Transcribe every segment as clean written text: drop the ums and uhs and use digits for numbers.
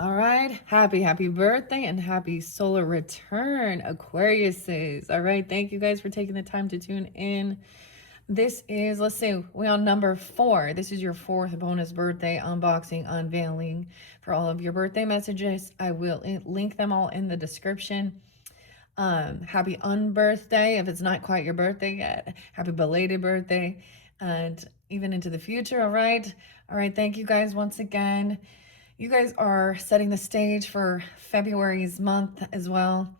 All right. Happy birthday and happy solar return, Aquariuses. All right. Thank you guys for taking the time to tune in. This is, let's see, we're on number 4. This is your 4th bonus birthday unboxing, unveiling for all of your birthday messages. I will link them all in the description. Happy unbirthday if it's not quite your birthday yet. Happy belated birthday and even into the future. All right. All right. Thank you guys once again. You guys are setting the stage for February's month as well,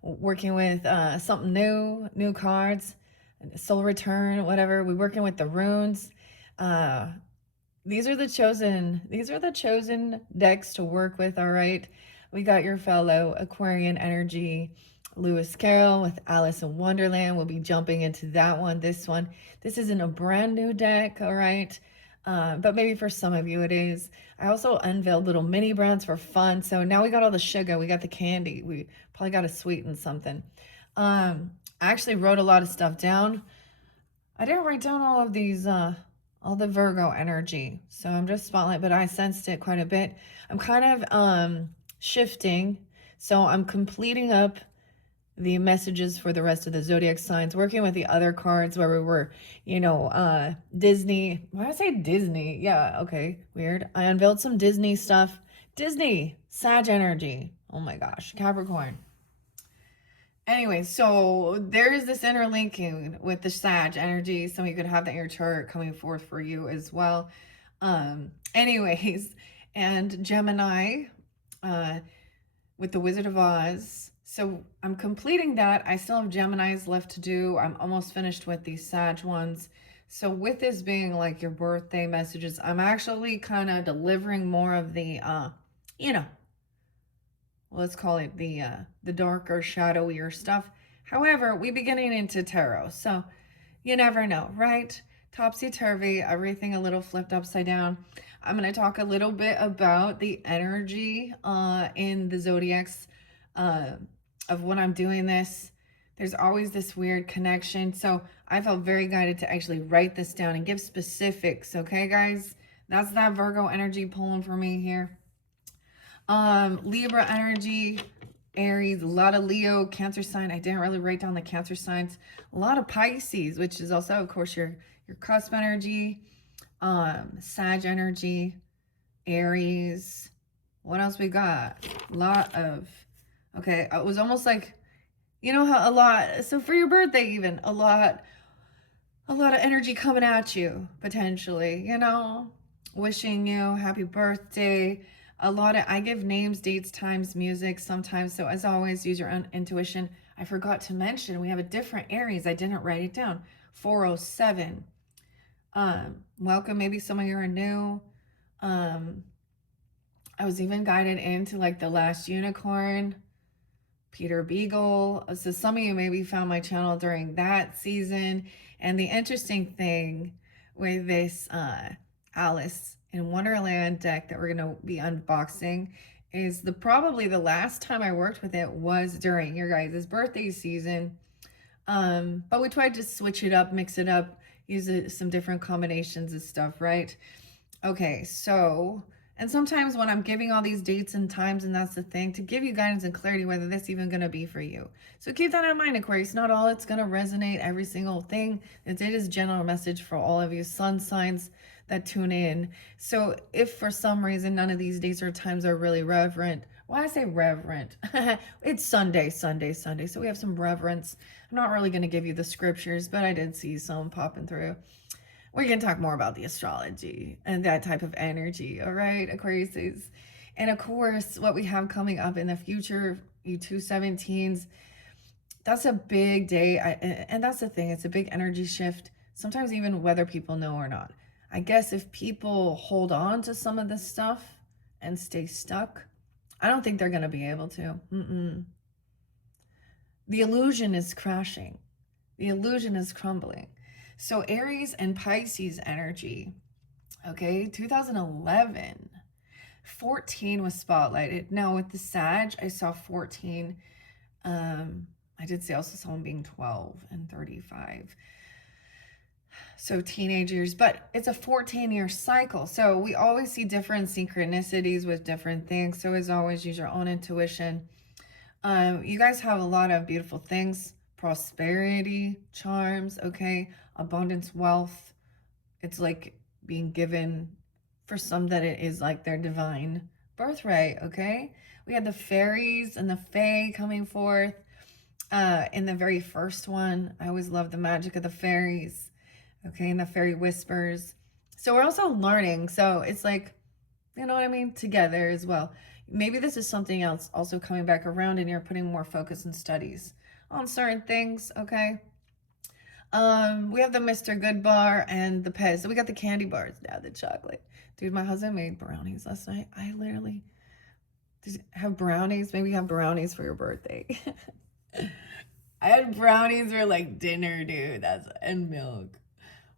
working with something new cards, soul return, whatever. We're working with the runes. These are the chosen decks to work with. All right, we got your fellow Aquarian energy, Lewis Carroll with Alice in Wonderland. We'll be jumping into that one. This isn't a brand new deck. All right. But maybe for some of you it is. I also unveiled little mini brands for fun. So now we got all the sugar, we got the candy. We probably got to sweeten something. I actually wrote a lot of stuff down. I didn't write down all of these, all the Virgo energy. So I'm just spotlight, but I sensed it quite a bit. I'm kind of shifting. So I'm completing up the messages for the rest of the zodiac signs, working with the other cards where we were, Disney. Why did I say Disney? Yeah, okay, weird. I unveiled some Disney stuff. Disney, Sag energy. Oh my gosh, Capricorn. Anyway, so there is this interlinking with the Sag energy. So you could have that in your chart coming forth for you as well. Anyways, and Gemini with the Wizard of Oz. So I'm completing that. I still have Geminis left to do. I'm almost finished with these Sag ones. So with this being like your birthday messages, I'm actually kind of delivering more of the, let's call it the darker, shadowier stuff. However, we be getting into tarot. So you never know, right? Topsy-turvy, everything a little flipped upside down. I'm going to talk a little bit about the energy in the zodiacs of when I'm doing this. There's always this weird connection. So I felt very guided to actually write this down and give specifics. Okay, guys? That's that Virgo energy pulling for me here. Libra energy, Aries, a lot of Leo, Cancer sign. I didn't really write down the Cancer signs. A lot of Pisces, which is also, of course, your cusp energy. Sag energy, Aries. What else we got? A lot of, okay, it was almost like, you know how a lot, so for your birthday even, a lot of energy coming at you, potentially, wishing you happy birthday. A lot of, I give names, dates, times, music sometimes. So as always, use your own intuition. I forgot to mention, we have a different Aries. I didn't write it down. 407. Welcome. Maybe some of you are new. I was even guided into like the last unicorn, Peter Beagle. So some of you maybe found my channel during that season. And the interesting thing with this Alice in Wonderland deck that we're going to be unboxing is probably the last time I worked with it was during your guys' birthday season. But we tried to switch it up, mix it up, use some different combinations of stuff, right? Okay, so, and sometimes when I'm giving all these dates and times, and that's the thing, to give you guidance and clarity whether this even going to be for you. So keep that in mind, Aquarius. Not all it's going to resonate, every single thing. It is general message for all of you sun signs that tune in. So if for some reason none of these dates or times are really reverent, why I say reverent? It's Sunday. So we have some reverence. I'm not really going to give you the scriptures, but I did see some popping through. We can talk more about the astrology and that type of energy, all right, Aquariuses? And of course, what we have coming up in the future, you 217s, that's a big day. And that's the thing, it's a big energy shift, sometimes even whether people know or not. I guess if people hold on to some of this stuff and stay stuck, I don't think they're going to be able to. The illusion is crashing. The illusion is crumbling. So Aries and Pisces energy, okay, 2011, 14 was spotlighted. Now with the Sag, I saw 14. I did see also someone being 12 and 35. So teenage years, but it's a 14-year cycle. So we always see different synchronicities with different things. So as always, use your own intuition. You guys have a lot of beautiful things, prosperity, charms, okay, abundance, wealth. It's like being given, for some that it is like their divine birthright, okay? We had the fairies and the fae coming forth. In the very first one, I always love the magic of the fairies, okay, and the fairy whispers. So we're also learning. So it's like, you know what I mean, together as well. Maybe this is something else also coming back around and you're putting more focus and studies on certain things, okay? We have the Mr. Good bar and the Pez. So we got the candy bars now, the chocolate. Dude, my husband made brownies last night. I literally have brownies. Maybe have brownies for your birthday. I had brownies for like dinner, dude. And milk.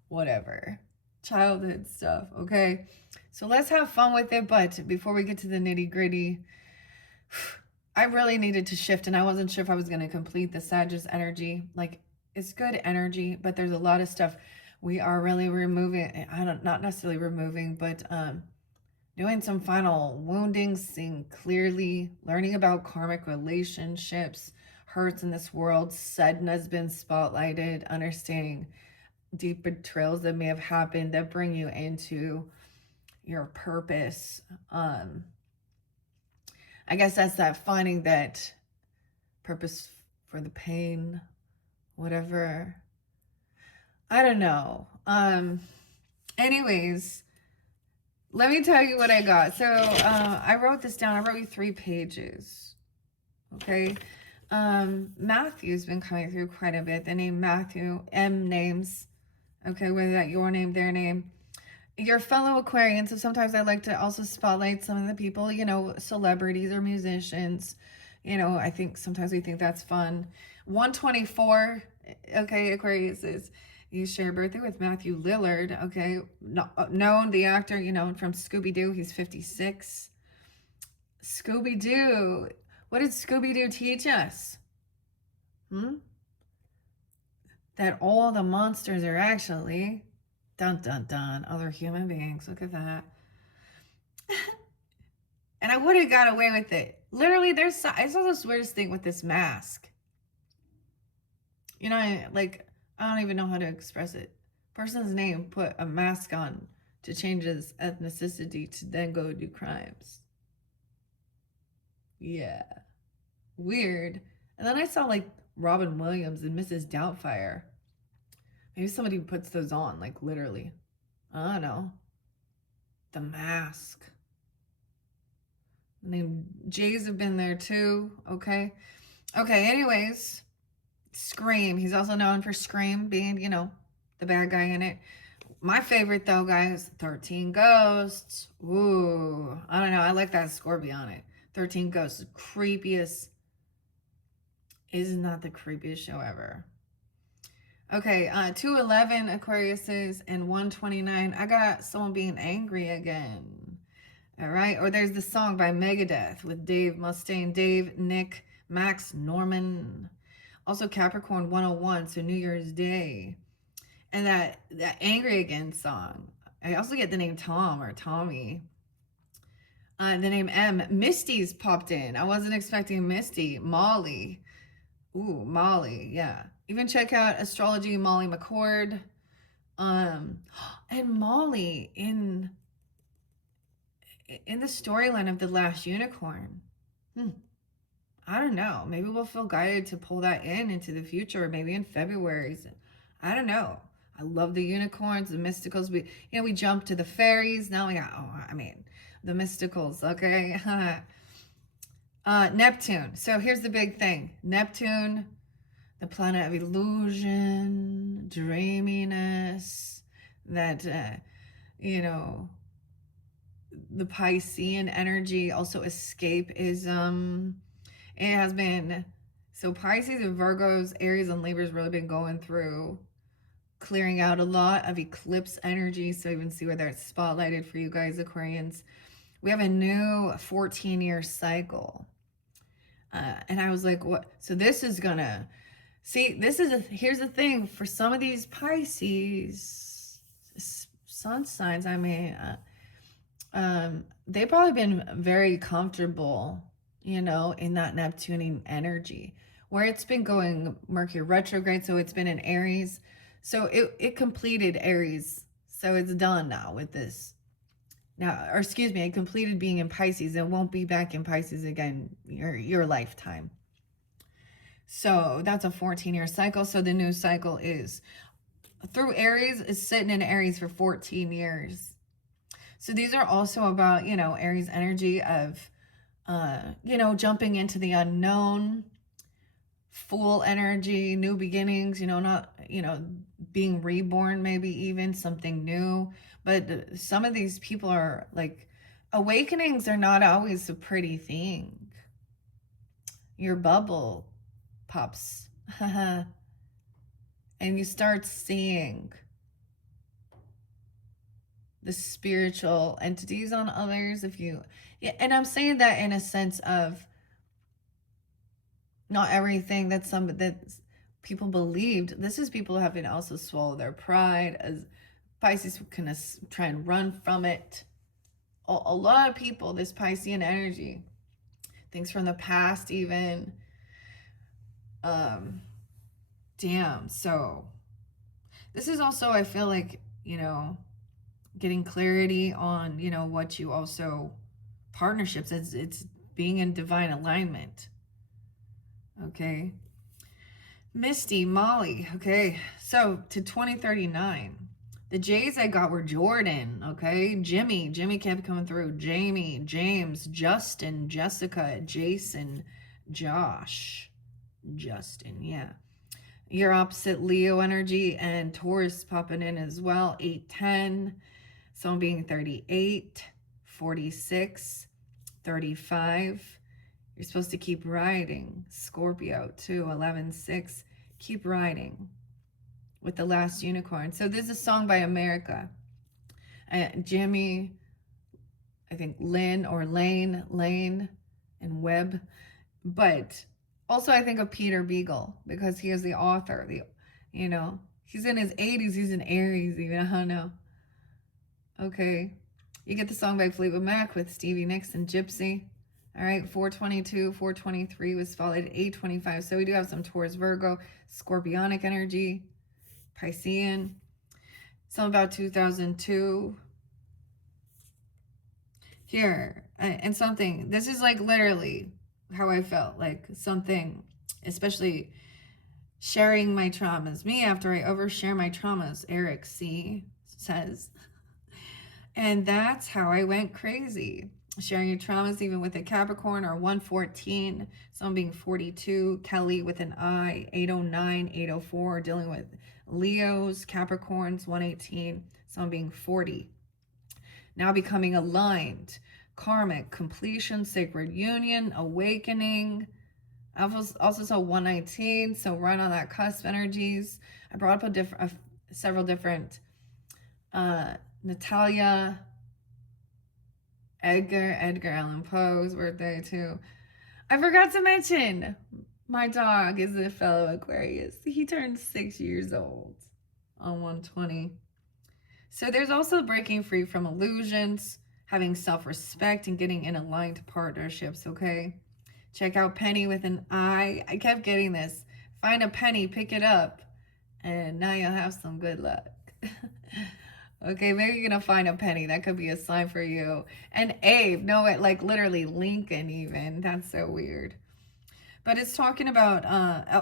Whatever. Childhood stuff, okay? So let's have fun with it. But before we get to the nitty gritty, I really needed to shift, and I wasn't sure if I was going to complete the Sagittarius energy. Like, it's good energy, but there's a lot of stuff we are really removing. Not necessarily removing, but doing some final wounding, seeing clearly, learning about karmic relationships, hurts in this world. Sudden has been spotlighted, understanding deep betrayals that may have happened that bring you into your purpose. I guess that's that finding that purpose for the pain, whatever. I don't know. Anyways, let me tell you what I got. So I wrote this down. I wrote you 3 pages. Okay. Matthew's been coming through quite a bit. The name Matthew, M names. Okay, whether that your name, their name. Your fellow Aquarians. So sometimes I like to also spotlight some of the people, you know, celebrities or musicians. You know, I think sometimes we think that's fun. 124, okay, Aquarius is, you share a birthday with Matthew Lillard, okay, known, the actor, you know, from Scooby-Doo. He's 56. Scooby-Doo. What did Scooby-Doo teach us? That all the monsters are actually, dun dun dun, other human beings. Look at that. And I would have got away with it. Literally, I saw this weirdest thing with this mask. You know, I don't even know how to express it. Person's name put a mask on to change his ethnicity to then go do crimes. Yeah. Weird. And then I saw like Robin Williams and Mrs. Doubtfire. Maybe somebody puts those on, like literally. I don't know. The Mask. Name Jays have been there too. Okay. Okay, anyways. Scream. He's also known for Scream being, you know, the bad guy in it. My favorite though, guys, 13 Ghosts. Ooh. I don't know. I like that Scorpion on it. 13 Ghosts. Creepiest. Isn't that the creepiest show ever? Okay, 211 Aquariuses and 129. I got someone being angry again. All right, or there's the song by Megadeth with Dave Mustaine, Dave, Nick, Max, Norman. Also Capricorn 101, so New Year's Day. And that Angry Again song. I also get the name Tom or Tommy. The name M. Misty's popped in. I wasn't expecting Misty. Molly. Ooh, Molly, yeah. Even check out Astrology Molly McCord. And Molly in the storyline of The Last Unicorn. I don't know. Maybe we'll feel guided to pull that into the future, maybe in February. I don't know. I love the unicorns, the mysticals. We jumped to the fairies. Now we got, the mysticals, okay? Neptune. So here's the big thing. Neptune, the planet of illusion, dreaminess, that, the Piscean energy, also escapism. It has been, so Pisces and Virgos, Aries and Libras really been going through clearing out a lot of eclipse energy. So even see where that's spotlighted for you guys, Aquarians. We have a new 14-year cycle. And I was like, what? So this is gonna See, here's the thing for some of these Pisces sun signs. I mean, they've probably been very comfortable, you know, in that Neptunian energy where it's been going Mercury retrograde. So it's been in Aries. So it completed Aries. So it's done now with this. Now, or excuse me, it completed being in Pisces. It won't be back in Pisces again your lifetime. So that's a 14-year cycle. So the new cycle is through Aries, is sitting in Aries for 14 years. So these are also about, you know, Aries energy of, you know, jumping into the unknown, Fool energy, new beginnings, you know, not, you know, being reborn, maybe even something new. But some of these people are like, awakenings are not always a pretty thing. Your bubble pops. And you start seeing the spiritual entities on others. If you, yeah, and I'm saying that in a sense of not everything that people believed. This is people having also swallowed their pride, as Pisces can try and run from it. A lot of people, this Piscean energy, things from the past even. Damn. So this is also, I feel like, you know, getting clarity on, you know, what you also, partnerships, it's being in divine alignment. Okay. Misty, Molly. Okay. So to 2039. The J's I got were Jordan. Okay. Jimmy kept coming through. Jamie, James, Justin, Jessica, Jason, Josh. Justin, yeah. Your opposite Leo energy and Taurus popping in as well. 810. Someone being 38, 46, 35. You're supposed to keep riding. Scorpio too, 11-6. Keep riding with the last unicorn. So this is a song by America. Jimmy, I think Lane, and Webb. But also I think of Peter Beagle because he is the author. You know, he's in his 80s. He's in Aries even. I don't know. Okay. You get the song by Fleetwood Mac with Stevie Nicks and Gypsy. All right, 422, 423 was followed at 825. So we do have some Taurus, Virgo, Scorpionic energy, Piscean. Some about 2002. Here, and something, this is like literally how I felt, like something, especially sharing my traumas. Me, after I overshare my traumas, Eric C. says. And that's how I went crazy. Sharing your traumas, even with a Capricorn, or 114, someone being 42, Kelly with an I, 809, 804, dealing with Leos, Capricorns, 118, someone being 40. Now becoming aligned, karmic, completion, sacred union, awakening. I also saw 119, so right on that cusp energies. I brought up several different, Natalia, Edgar Allan Poe's birthday too. I forgot to mention, my dog is a fellow Aquarius. He turned 6 years old on 120. So there's also breaking free from illusions, having self-respect, and getting in aligned partnerships, okay? Check out Penny with an I. I kept getting this. Find a penny, pick it up, and now you'll have some good luck. Okay, maybe you're gonna find a penny. That could be a sign for you. And Abe, no, like literally Lincoln even. That's so weird. But it's talking about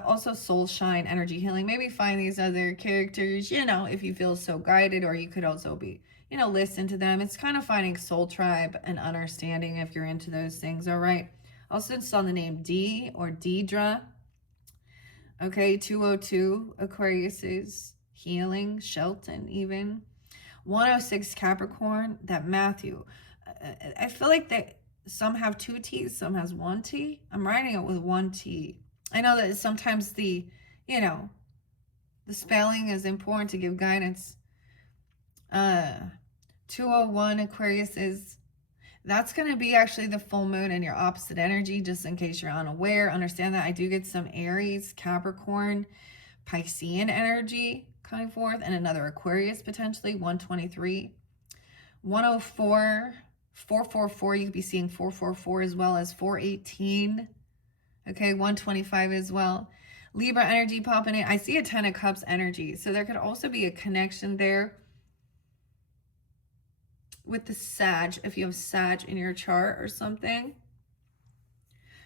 also soul shine, energy healing. Maybe find these other characters, you know, if you feel so guided, or you could also be, you know, listen to them. It's kind of finding soul tribe and understanding if you're into those things, all right? Also saw the name D or Deidre. Okay, 202 Aquarius is healing, Shelton even. 106 Capricorn, that Matthew. I feel like that some have 2 T's, some has 1 T. I'm writing it with 1 T. I know that sometimes the, you know, the spelling is important to give guidance. 201 Aquarius is That's going to be actually the full moon in your opposite energy, just in case you're unaware. Understand that I do get some Aries, Capricorn, Piscean energy coming forth, and another Aquarius potentially, 123. 104, 444, you could be seeing 444 as well as 418. Okay, 125 as well. Libra energy popping in. I see a 10 of Cups energy. So there could also be a connection there with the Sag, if you have Sag in your chart or something.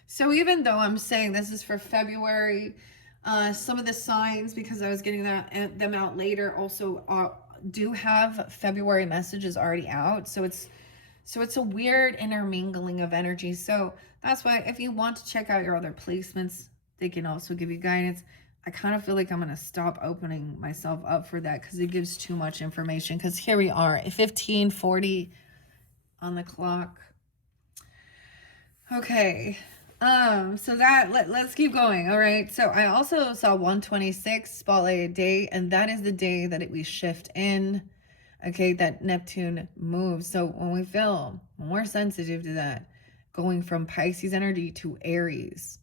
So even though I'm saying this is for February, some of the signs, because I was getting them out later, also do have February messages already out. So it's a weird intermingling of energy. So that's why if you want to check out your other placements, they can also give you guidance. I kind of feel like I'm going to stop opening myself up for that because it gives too much information. Because here we are at 15:40 on the clock. Okay. So that let's keep going. All right. So I also saw 126 spotlighted day, and that is the day that we shift in. Okay, that Neptune moves. So when we feel more sensitive to that, going from Pisces energy to Aries,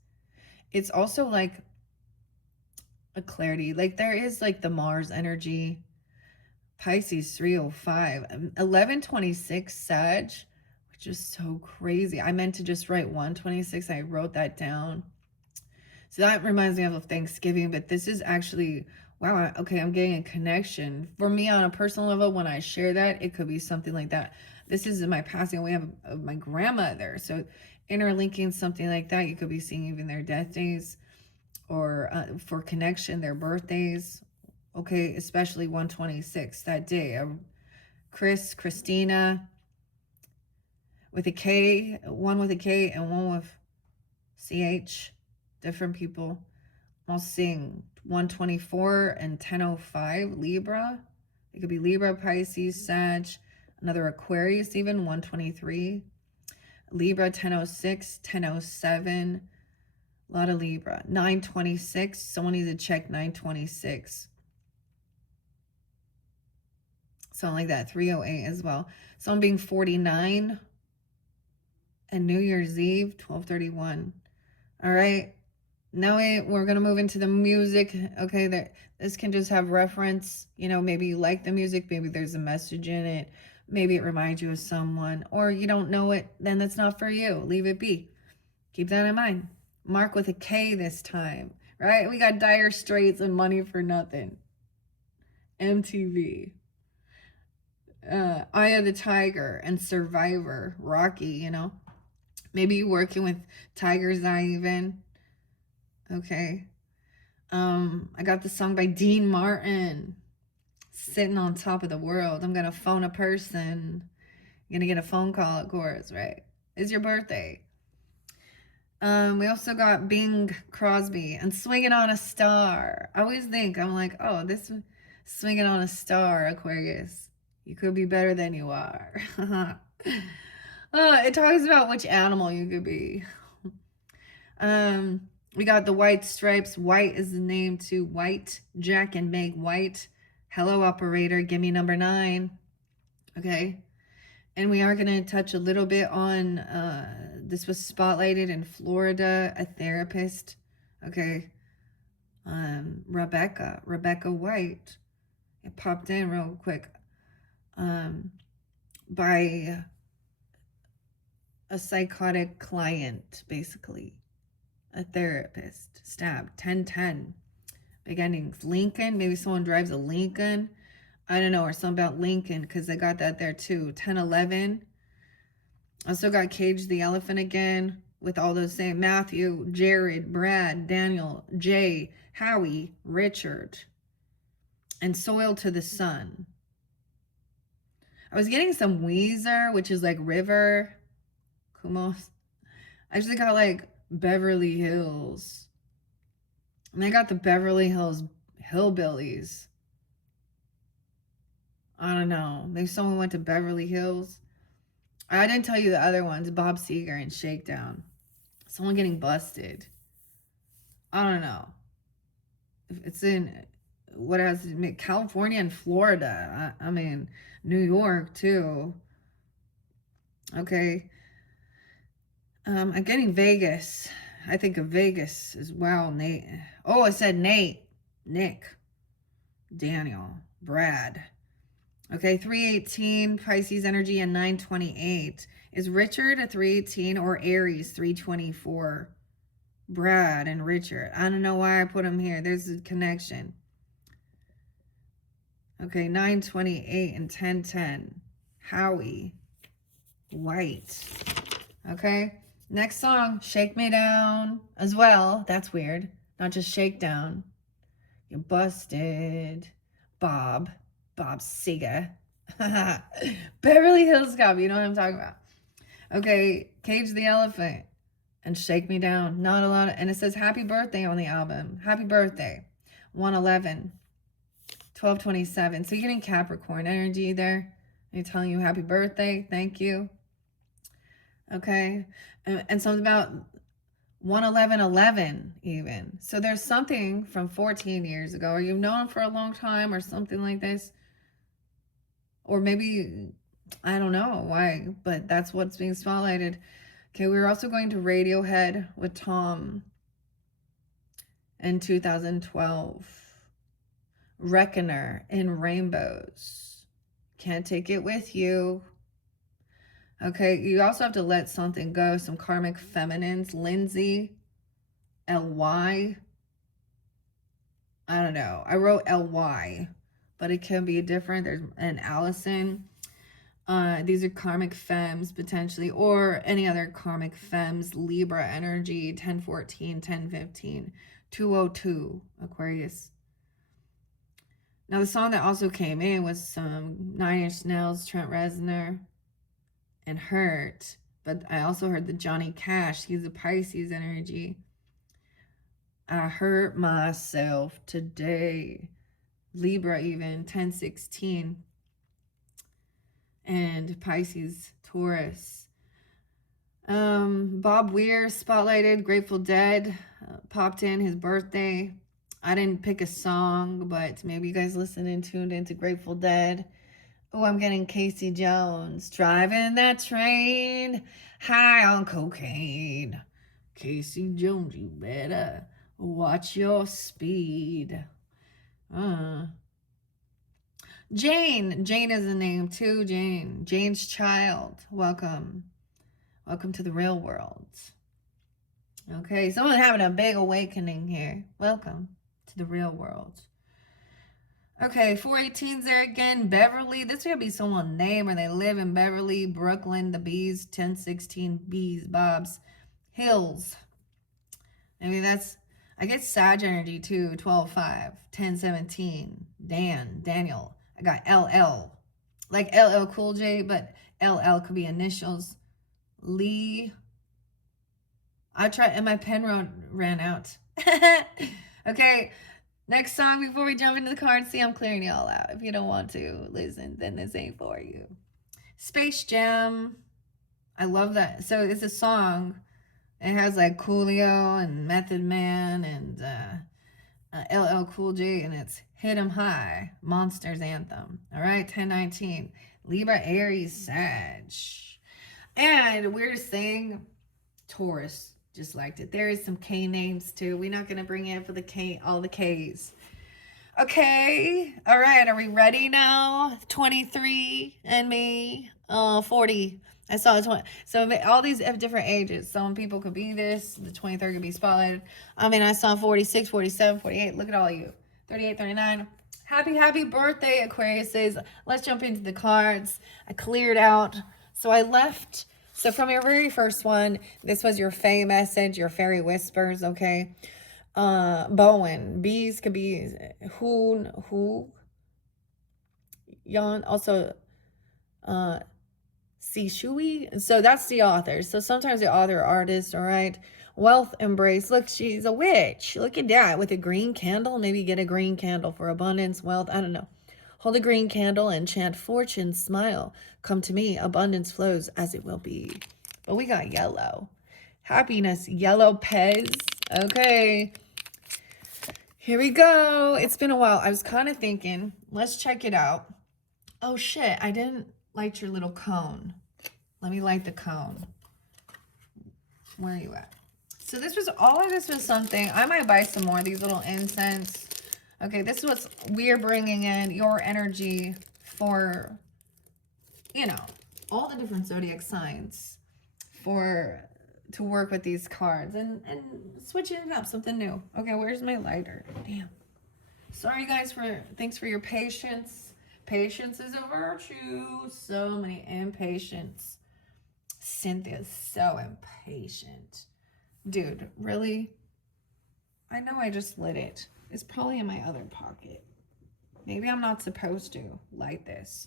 it's also like a clarity. Like there is like the Mars energy, Pisces 305, 1126 Sag, which is so crazy. I meant to just write 126. I wrote that down. So that reminds me of Thanksgiving, but this is actually, wow, okay, I'm getting a connection. For me on a personal level, when I share that, it could be something like that. This is my passing away of my grandmother. So interlinking something like that, you could be seeing even their death days or for connection, their birthdays. Okay, especially 126, that day. Christina with a K, one with a K and one with CH, different people. I'm seeing 124 and 1005 Libra. It could be Libra, Pisces, Sag, another Aquarius even, 123. Libra, 1006, 1007. A lot of Libra. 926. Someone needs to check 926. Something like that. 308 as well. Someone being 49. And New Year's Eve, 1231. All right. Now we're going to move into the music. Okay, this can just have reference. You know, maybe you like the music. Maybe there's a message in it. Maybe it reminds you of someone. Or you don't know it. Then that's not for you. Leave it be. Keep that in mind. Mark with a K this time. Right? We got Dire Straits and Money for Nothing. MTV. Eye of the Tiger and Survivor. Rocky, you know. Maybe you're working with Tiger's Eye even. Okay. I got the song by Dean Martin. Sitting on top of the world. I'm gonna phone a person. You're gonna get a phone call, of course, right? It's your birthday. We also got Bing Crosby and Swinging on a Star. I always think, I'm like, oh, this Swinging on a Star, Aquarius. You could be better than you are. It talks about which animal you could be. We got the White Stripes. White is the name to White, Jack and Meg White. Hello, operator. Give me number 9. Okay. And we are going to touch a little bit on, this was spotlighted in Florida, a therapist. Okay. Rebecca White. It popped in real quick. By a psychotic client, basically. A therapist. Stabbed. 1010. Big endings. Lincoln. Maybe someone drives a Lincoln. I don't know. Or something about Lincoln. Because they got that there too. 1011. Also got Cage the Elephant again. With all those same. Matthew. Jared. Brad. Daniel. Jay. Howie. Richard. And Soil to the Sun. I was getting some Weezer. Which is like River. Kumos. I actually got like Beverly Hills. And I got the Beverly Hills Hillbillies. I don't know. Maybe someone went to Beverly Hills. I didn't tell you the other ones. Bob Seger and Shakedown. Someone getting busted. I don't know. It's in, what has California and Florida. I mean, New York too. Okay. I'm getting Vegas. I think of Vegas as well. Nate. Oh, I said Nate. Nick. Daniel. Brad. Okay, 318, Pisces energy, and 928. Is Richard a 318 or Aries 324? Brad and Richard. I don't know why I put them here. There's a connection. Okay, 928 and 1010. Howie. White. Okay. Next song, Shake Me Down as well. That's weird. Not just Shake Down. You busted. Bob Seger. Beverly Hills Cop. You know what I'm talking about. Okay. Cage the Elephant and Shake Me Down. Not a lot. And it says happy birthday on the album. Happy birthday. 111. 1227. So you're getting Capricorn energy there. They're telling you happy birthday. Thank you. Okay. And something about 11111 even. So there's something from 14 years ago, or you've known for a long time or something like this. Or maybe, I don't know why, but that's what's being spotlighted. Okay, we're also going to Radiohead with Tom in 2012. Reckoner in Rainbows. Can't take it with you. Okay, you also have to let something go. Some karmic feminines. Lindsay. L-Y. I don't know. I wrote L-Y, but it can be different. There's an Allison. These are karmic femmes potentially, or any other karmic femmes. Libra energy. 1014, 1015, 202. Aquarius. Now, the song that also came in was some 9 Inch Nails, Trent Reznor, and Hurt. But I also heard the Johnny Cash. He's a Pisces energy. I hurt myself today. Libra even, 1016. And Pisces, Taurus. Bob Weir spotlighted, Grateful Dead, popped in his birthday. I didn't pick a song, but maybe you guys listened and tuned into Grateful Dead. Oh, I'm getting Casey Jones. Driving that train, high on cocaine. Casey Jones, you better watch your speed. Jane. Jane is a name too, Jane. Jane's Child. Welcome. Welcome to the real world. Okay, someone having a big awakening here. Welcome to the real world. Okay, 418's there again. Beverly. This is going to be someone's name, or they live in Beverly, Brooklyn, the Bees, 1016, Bees, Bobs, Hills. Maybe that's, I get Sag energy too, 12-5, 1017, Daniel. I got LL. Like LL Cool J, but LL could be initials. Lee. I tried, and my pen ran out. Okay. Next song before we jump into the cards. See, I'm clearing y'all out. If you don't want to listen, then this ain't for you. Space Jam. I love that. So it's a song. It has like Coolio and Method Man and LL Cool J, and it's Hit 'em High, Monsters Anthem. All right, 1019. Libra, Aries, Sag. And weirdest thing, Taurus. Just liked it. There is some K names too. We're not going to bring in for the K, all the Ks. Okay. All right. Are we ready now? 23 and me. 40. I saw 20. So all these have different ages. Some people could be this. The 23rd could be spotlighted. I mean, I saw 46, 47, 48. Look at all you. 38, 39. Happy birthday, Aquariuses. Let's jump into the cards. I cleared out. So I left. So from your very first one, this was your Fae message, your fairy whispers, okay? Bowen. Bees could be who, Yan. Also, Shui. So that's the author. So sometimes the author artist, all right? Wealth embrace. Look, she's a witch. Look at that with a green candle. Maybe get a green candle for abundance, wealth. I don't know. Hold a green candle and chant fortune, smile. Come to me, abundance flows as it will be. But we got yellow. Happiness, yellow Pez. Okay. Here we go. It's been a while. I was kind of thinking, let's check it out. Oh shit, I didn't light your little cone. Let me light the cone. Where are you at? So this was, all of this was something. I might buy some more of these little incense. Okay, this is what we're bringing in, your energy for, you know, all the different zodiac signs to work with these cards and switching it up, something new. Okay, where's my lighter? Damn. Sorry guys, thanks for your patience. Patience is a virtue. So many impatience. Cynthia's so impatient. Dude, really? I know I just lit it. It's probably in my other pocket. Maybe I'm not supposed to light this.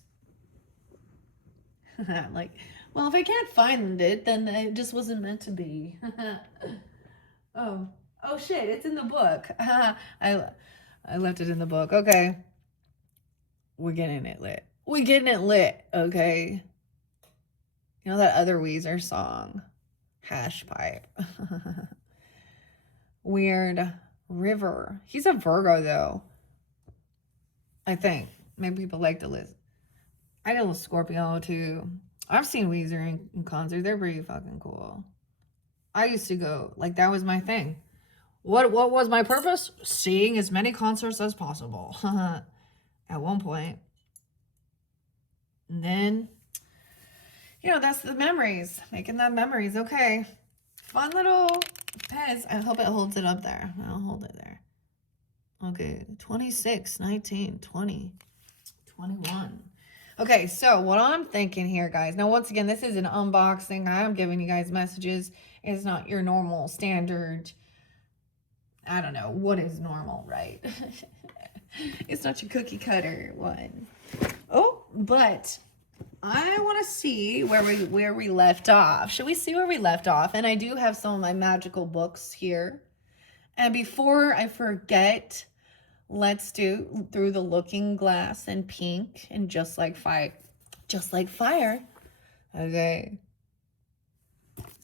Like, well, if I can't find it, then it just wasn't meant to be. Oh shit, it's in the book. I left it in the book. Okay. We're getting it lit. We're getting it lit, okay? You know that other Weezer song? Hash pipe. Weird River. He's a Virgo, though. I think. Maybe people like to listen. I got a little Scorpio, too. I've seen Weezer in concert. They're pretty fucking cool. I used to go. Like, that was my thing. What was my purpose? Seeing as many concerts as possible. At one point. And then, you know, that's the memories. Making that memories. Okay. Fun little pens. I hope it holds it up there. I'll hold it there. Okay. 26, 19, 20, 21. Okay, so what I'm thinking here, guys. Now, once again, this is an unboxing. I am giving you guys messages. It's not your normal standard. I don't know. What is normal, right? It's not your cookie cutter one. Oh, but I want to see where we left off. Should we see where we left off? And I do have some of my magical books here. And before I forget, let's do Through the Looking Glass in pink and Just Like Fire. Just Like Fire. Okay.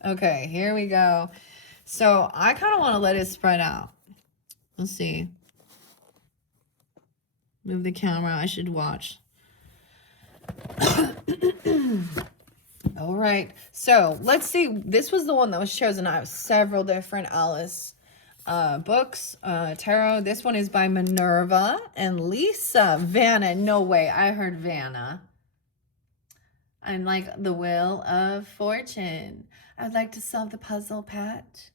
Okay, here we go. So I kind of want to let it spread out. Let's see. Move the camera. I should watch. All right. So let's see. This was the one that was chosen. I have several different Alice books, tarot. This one is by Minerva and Lisa. Vanna. No way. I heard Vanna. I'm like the Wheel of Fortune. I'd like to solve the puzzle, Pat.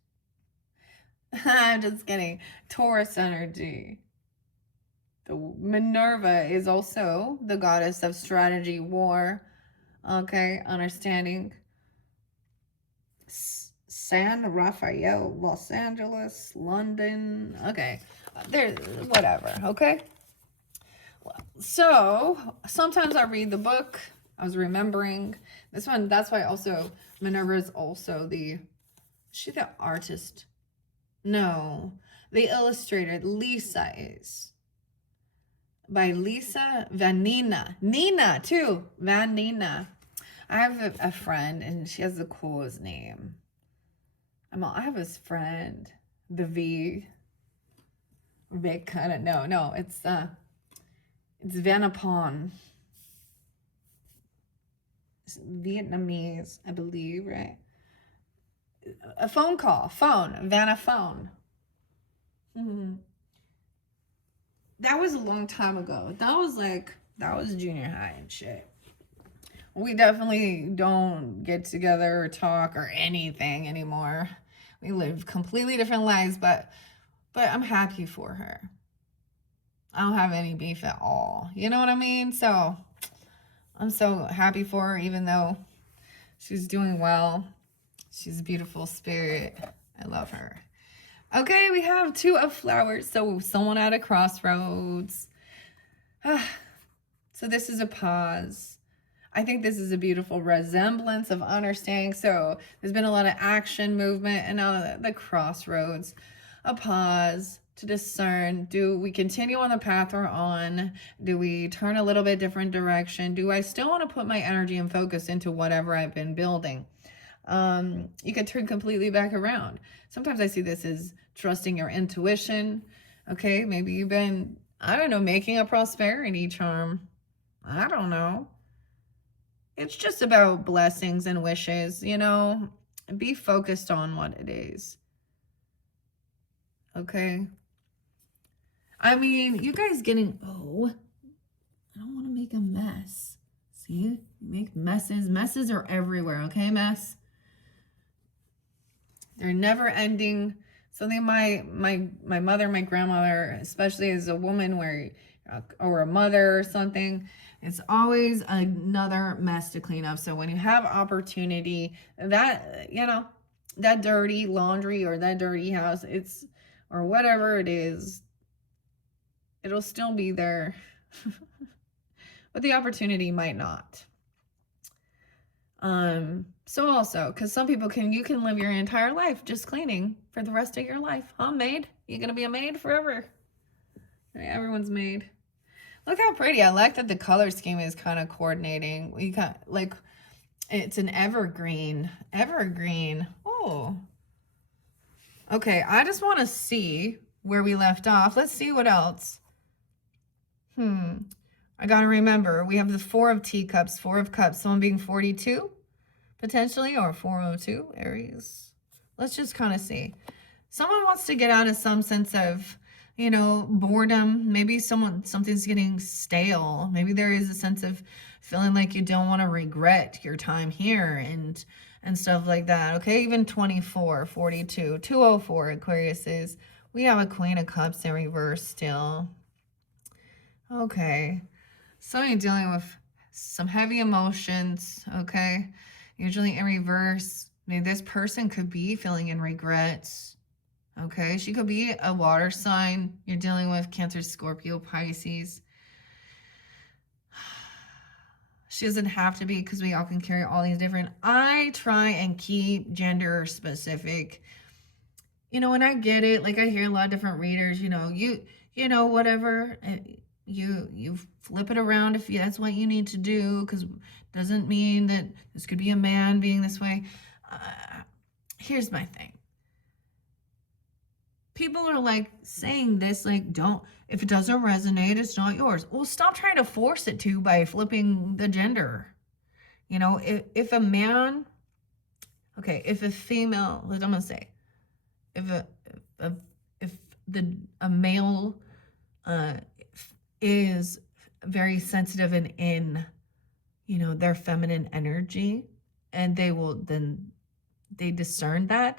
I'm just kidding. Taurus energy. The Minerva is also the goddess of strategy, war. Okay, understanding. San Rafael, Los Angeles, London. Okay, there's whatever. Okay. So sometimes I read the book. I was remembering this one. That's why also Minerva is also is she the artist? No, the illustrator. Lisa is by Lisa Vanina. Nina too. Vanina. I have a friend and she has the coolest name. I have his friend, the Vic kind of, no, it's Vanapon. It's Vietnamese, I believe, right? A phone, Vanna phone. That was a long time ago. That was junior high and shit. We definitely don't get together or talk or anything anymore. We live completely different lives, but I'm happy for her. I don't have any beef at all. You know what I mean? So I'm so happy for her, even though she's doing well. She's a beautiful spirit. I love her. Okay, we have Two of Flowers. So someone at a crossroads. So this is a pause. I think this is a beautiful resemblance of understanding. So there's been a lot of action, movement, and now the crossroads. A pause to discern. Do we continue on the path we're on? Do we turn a little bit different direction? Do I still want to put my energy and focus into whatever I've been building? You could turn completely back around. Sometimes I see this as trusting your intuition. Okay, maybe you've been, I don't know, making a prosperity charm. I don't know. It's just about blessings and wishes, you know? Be focused on what it is. Okay? I mean, you guys getting... Oh, I don't want to make a mess. See? You make messes. Messes are everywhere, okay, mess? They're never ending. Something my mother, my grandmother, especially as a woman where or a mother or something, it's always another mess to clean up. So when you have opportunity, that, you know, that dirty laundry or that dirty house, it's, or whatever it is, it'll still be there. But the opportunity might not. So also, because some people you can live your entire life just cleaning for the rest of your life. Huh, maid? You gonna be a maid forever? Everyone's maid. Look how pretty. I like that the color scheme is kind of coordinating. We got, like, it's an evergreen. Evergreen. Oh. Okay, I just want to see where we left off. Let's see what else. I gotta remember, we have the 4 of teacups, 4 of cups, someone being 42, potentially, or 402, Aries. Let's just kind of see. Someone wants to get out of some sense of, you know, boredom. Maybe something's getting stale. Maybe there is a sense of feeling like you don't want to regret your time here and stuff like that. Okay, even 24, 42, 204 Aquarius is. We have a Queen of Cups in reverse still. Okay. So you're dealing with some heavy emotions, okay? Usually in reverse. Maybe this person could be feeling in regrets. Okay, she could be a water sign. You're dealing with Cancer, Scorpio, Pisces. She doesn't have to be, because we all can carry all these different. I try and keep gender specific. You know, and I get it. Like, I hear a lot of different readers, you know, whatever. You flip it around if that's what you need to do, because doesn't mean that this could be a man being this way. Here's my thing. People are like saying this, like, don't, if it doesn't resonate, it's not yours. Well, stop trying to force it to by flipping the gender. You know, if a man, okay, if a female, what I'm gonna say, if a male is very sensitive and in, you know, their feminine energy, and they discern that.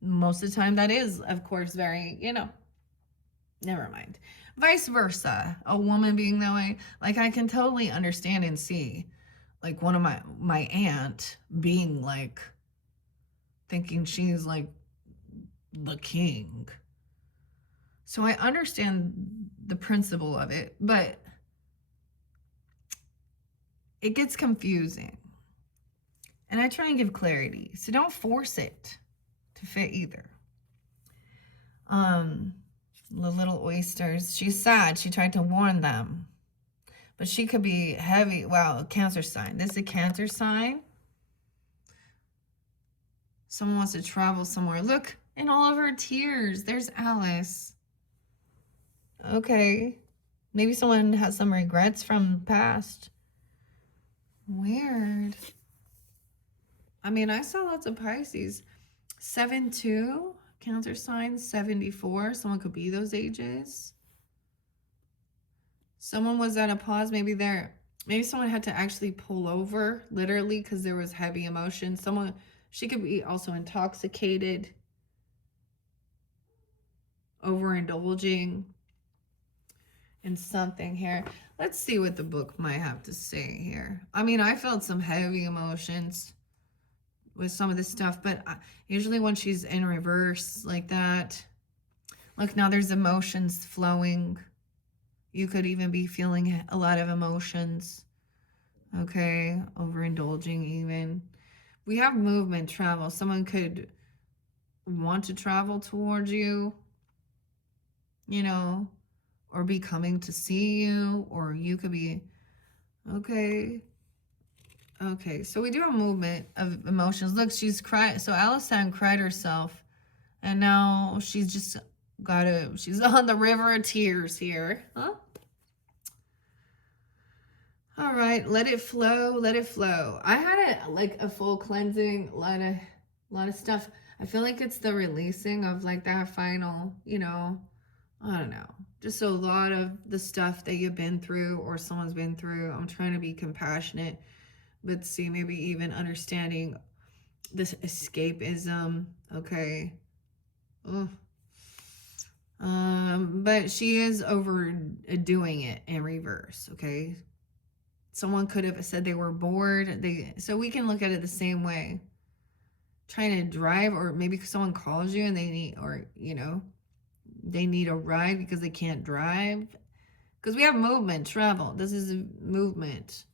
Most of the time that is, of course, very, you know, never mind. Vice versa, a woman being that way, like, I can totally understand and see, like, one of my aunt being like, thinking she's like the king. So I understand the principle of it, but it gets confusing. And I try and give clarity. So don't force it to fit either. The little oysters. She's sad. She tried to warn them. But she could be heavy. Wow, a Cancer sign. This is a Cancer sign. Someone wants to travel somewhere. Look, in all of her tears, there's Alice. Okay. Maybe someone has some regrets from the past. Weird. I mean, I saw lots of Pisces. 7-2, Cancer sign, 74. Someone could be those ages. Someone was at a pause. Maybe someone had to actually pull over, literally, because there was heavy emotion. She could be also intoxicated, overindulging in something here. Let's see what the book might have to say here. I mean, I felt some heavy emotions with some of this stuff, but usually when she's in reverse like that, look, now there's emotions flowing. You could even be feeling a lot of emotions. Okay, overindulging even. We have movement, travel. Someone could want to travel towards you, you know, or be coming to see you, or you could be, okay. Okay, so we do have movement of emotions. Look, she's cried. So Alison cried herself, and now she's just she's on the river of tears here. Huh? All right, let it flow, let it flow. I had a full cleansing, a lot of stuff. I feel like it's the releasing of like that final, I don't know. Just a lot of the stuff that you've been through or someone's been through. I'm trying to be compassionate, but see, maybe even understanding this escapism. Okay. Ugh. But she is overdoing it in reverse. Okay. Someone could have said they were bored. So we can look at it the same way. Trying to drive, or maybe someone calls you and they need, or they need a ride because they can't drive. Because we have movement, travel. This is a movement.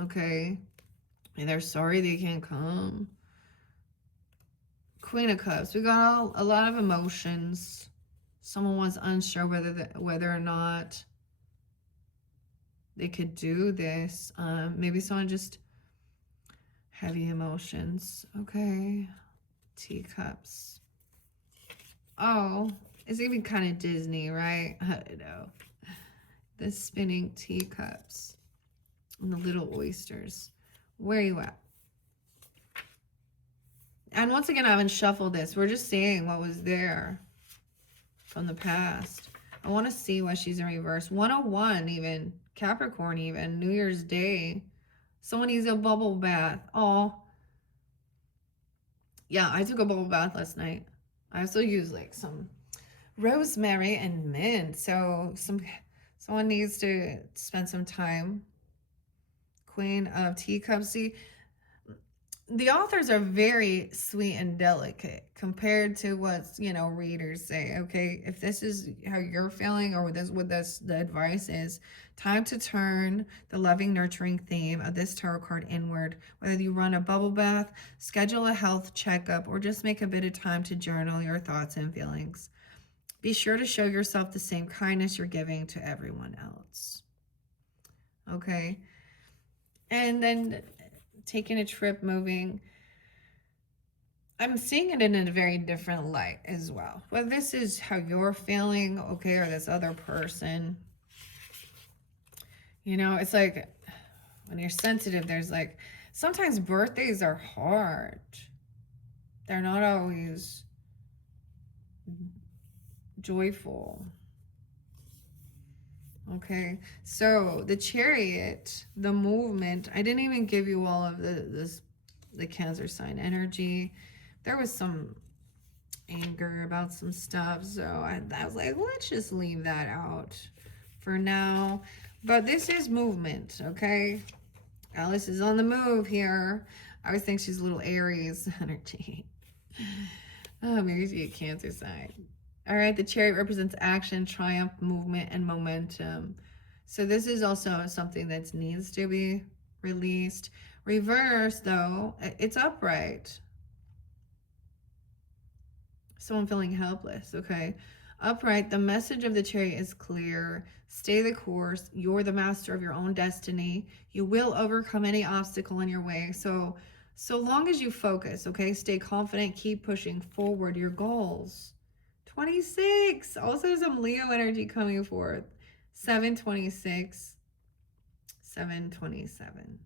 Okay. And they're sorry they can't come. Queen of Cups. We got a lot of emotions. Someone was unsure whether or not they could do this. Maybe someone just heavy emotions. Okay. Teacups. Oh, it's even kind of Disney, right? I don't know. The spinning teacups and the little oysters. Where are you at? And once again, I haven't shuffled this. We're just seeing what was there from the past. I want to see why she's in reverse. 101 even. Capricorn even. New Year's Day. Someone needs a bubble bath. Oh. Yeah, I took a bubble bath last night. I also used like some rosemary and mint. So someone needs to spend some time. Queen of Teacups. See, the authors are very sweet and delicate compared to what readers say. Okay, if this is how you're feeling, or the advice is, time to turn the loving nurturing theme of this tarot card inward. Whether you run a bubble bath, schedule a health checkup, or just make a bit of time to journal your thoughts and feelings, be sure to show yourself the same kindness you're giving to everyone else. Okay, and then taking a trip, moving. I'm seeing it in a very different light as well. Whether this is how you're feeling, okay, or this other person. It's like when you're sensitive, there's like, sometimes birthdays are hard. They're not always joyful. Okay, so the Chariot, the movement, I didn't even give you all of the Cancer sign energy. There was some anger about some stuff, so I was like, let's just leave that out for now. But this is movement, okay? Alice is on the move here. I always think she's a little Aries energy. Oh, maybe she's a Cancer sign. All right, the Chariot represents action, triumph, movement, and momentum. So this is also something that needs to be released. Reverse, though, it's upright. Someone feeling helpless, okay? Upright, the message of the Chariot is clear. Stay the course. You're the master of your own destiny. You will overcome any obstacle in your way. So long as you focus, okay? Stay confident. Keep pushing forward your goals. 26. Also some Leo energy coming forth. 726. 727.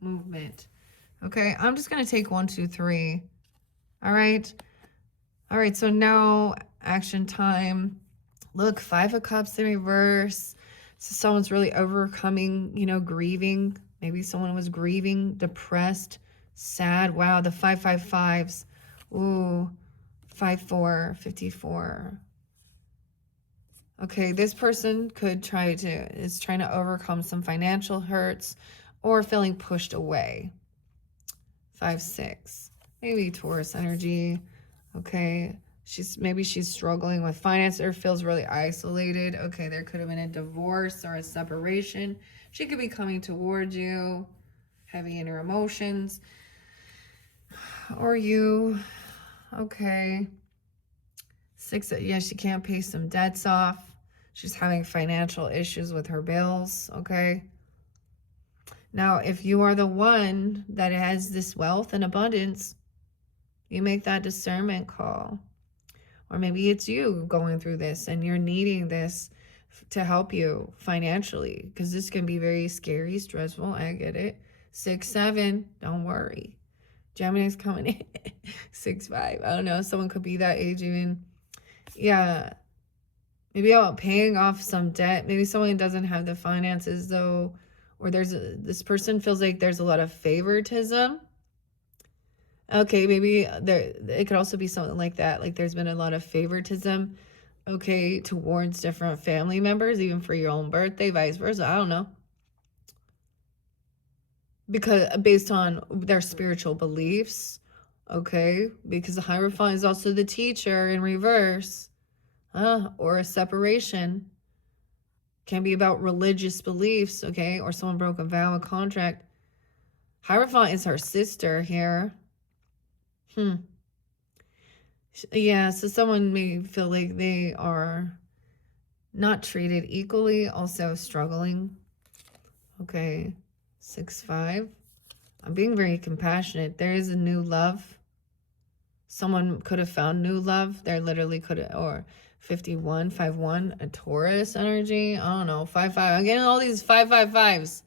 Movement. Okay, I'm just going to take 1, 2, 3. All right. All right, so now action time. Look, 5 of Cups in reverse. So someone's really overcoming, grieving. Maybe someone was grieving, depressed, sad. Wow, the 5, 5, 5s. Ooh. 5, 4, 54. Okay, this person is trying to overcome some financial hurts or feeling pushed away. 5, 6. Maybe Taurus energy. Okay, maybe she's struggling with finance or feels really isolated. Okay, there could have been a divorce or a separation. She could be coming towards you, heavy in her emotions. Or you. Okay. 6, yeah, she can't pay some debts off. She's having financial issues with her bills, okay? Now, if you are the one that has this wealth and abundance, you make that discernment call. Or maybe it's you going through this and you're needing this to help you financially, because this can be very scary, stressful. I get it. 6-7, don't worry. Gemini's coming in. 6-5, I don't know. Someone could be that age even. Yeah, maybe about paying off some debt. Maybe someone doesn't have the finances though, or this person feels like there's a lot of favoritism. Okay, maybe there it could also be something like that. Like there's been a lot of favoritism, okay, towards different family members, even for your own birthday, vice versa. I don't know. Because based on their spiritual beliefs, okay, because the Hierophant is also the teacher in reverse, or a separation. Can be about religious beliefs, okay, or someone broke a vow, a contract. Hierophant is her sister here. Yeah, so someone may feel like they are not treated equally, also struggling. Okay, 6-5. I'm being very compassionate. There is a new love. Someone could have found new love. There literally could have, or 51, 5-1, a Taurus energy. I don't know, 5-5. I'm getting all these 5-5-5s.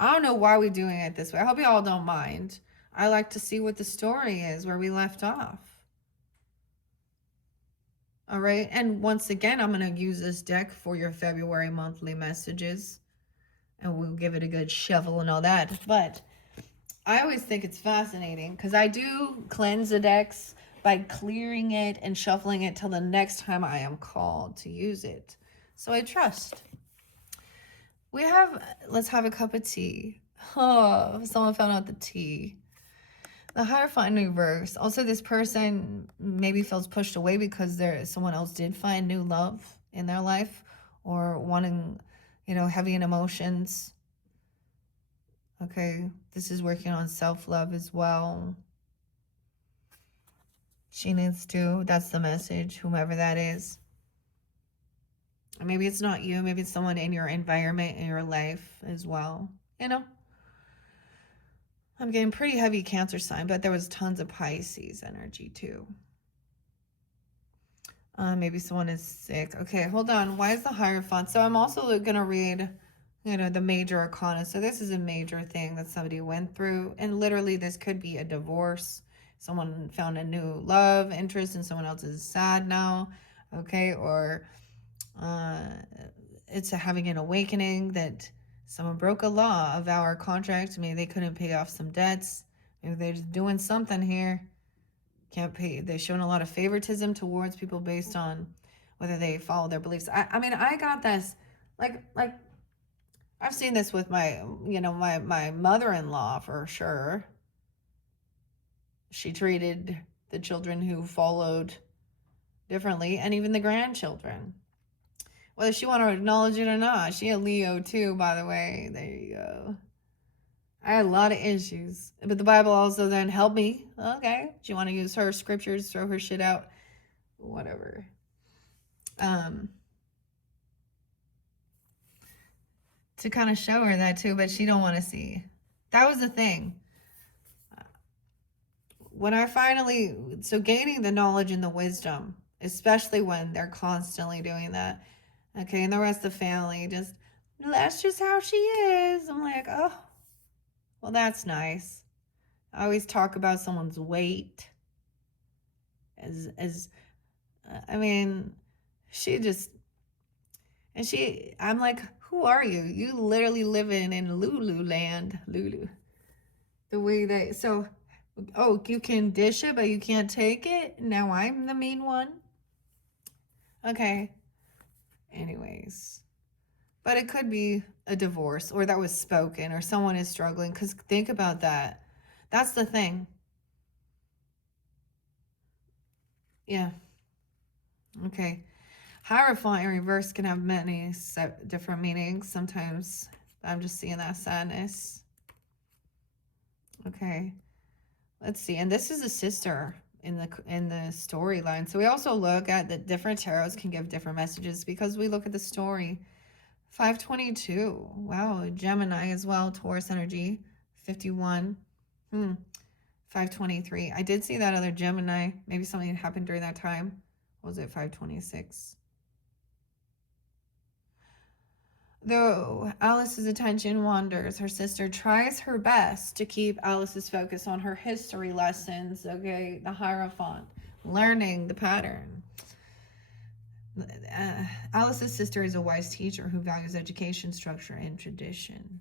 I don't know why we're doing it this way. I hope you all don't mind. I like to see what the story is, where we left off. All right. And once again, I'm going to use this deck for your February monthly messages. And we'll give it a good shuffle and all that. But I always think it's fascinating because I do cleanse the decks by clearing it and shuffling it till the next time I am called to use it. So I trust. Let's have a cup of tea. Oh, someone found out the tea. The Hierophant in reverse. Also, this person maybe feels pushed away because someone else did find new love in their life, or wanting, heavy in emotions. Okay, this is working on self-love as well. She needs to. That's the message, whomever that is. Or maybe it's not you. Maybe it's someone in your environment, in your life as well. I'm getting pretty heavy Cancer sign, but there was tons of Pisces energy too. Maybe someone is sick. Okay, hold on. Why is the Hierophant? So I'm also going to read, the major arcana. So this is a major thing that somebody went through. And literally this could be a divorce. Someone found a new love interest and someone else is sad now. Okay, or it's having an awakening that someone broke a law, a vow or contract. Maybe they couldn't pay off some debts. Maybe they're just doing something here. Can't pay. They're showing a lot of favoritism towards people based on whether they follow their beliefs. I mean, I got this, like I've seen this with my mother-in-law for sure. She treated the children who followed differently, and even the grandchildren, whether she want to acknowledge it or not. She a Leo too, by the way. There you go. I had a lot of issues, but the Bible also then helped me. Okay, do you want to use her scriptures, throw her shit out, whatever. To kind of show her that too, but she don't want to see. That was the thing. When I gaining the knowledge and the wisdom, especially when they're constantly doing that, okay, and the rest of the family that's just how she is. I'm like, oh, well, that's nice. I always talk about someone's weight I'm like, who are you? You literally living in Lulu land, Lulu. The way that, you can dish it, but you can't take it? Now I'm the mean one? Okay. Anyways. But it could be a divorce, or that was spoken, or someone is struggling. Because think about that. That's the thing. Yeah. Okay. Hierophant in reverse can have many different meanings. Sometimes I'm just seeing that sadness. Okay. Let's see. And this is a sister in the storyline. So we also look at the different tarots can give different messages because we look at the story. 522. Wow. Gemini as well. Taurus energy. 51. 523. I did see that other Gemini. Maybe something happened during that time. was it 526? Though Alice's attention wanders, her sister tries her best to keep Alice's focus on her history lessons, okay, the Hierophant, learning the pattern. Alice's sister is a wise teacher who values education, structure, and tradition.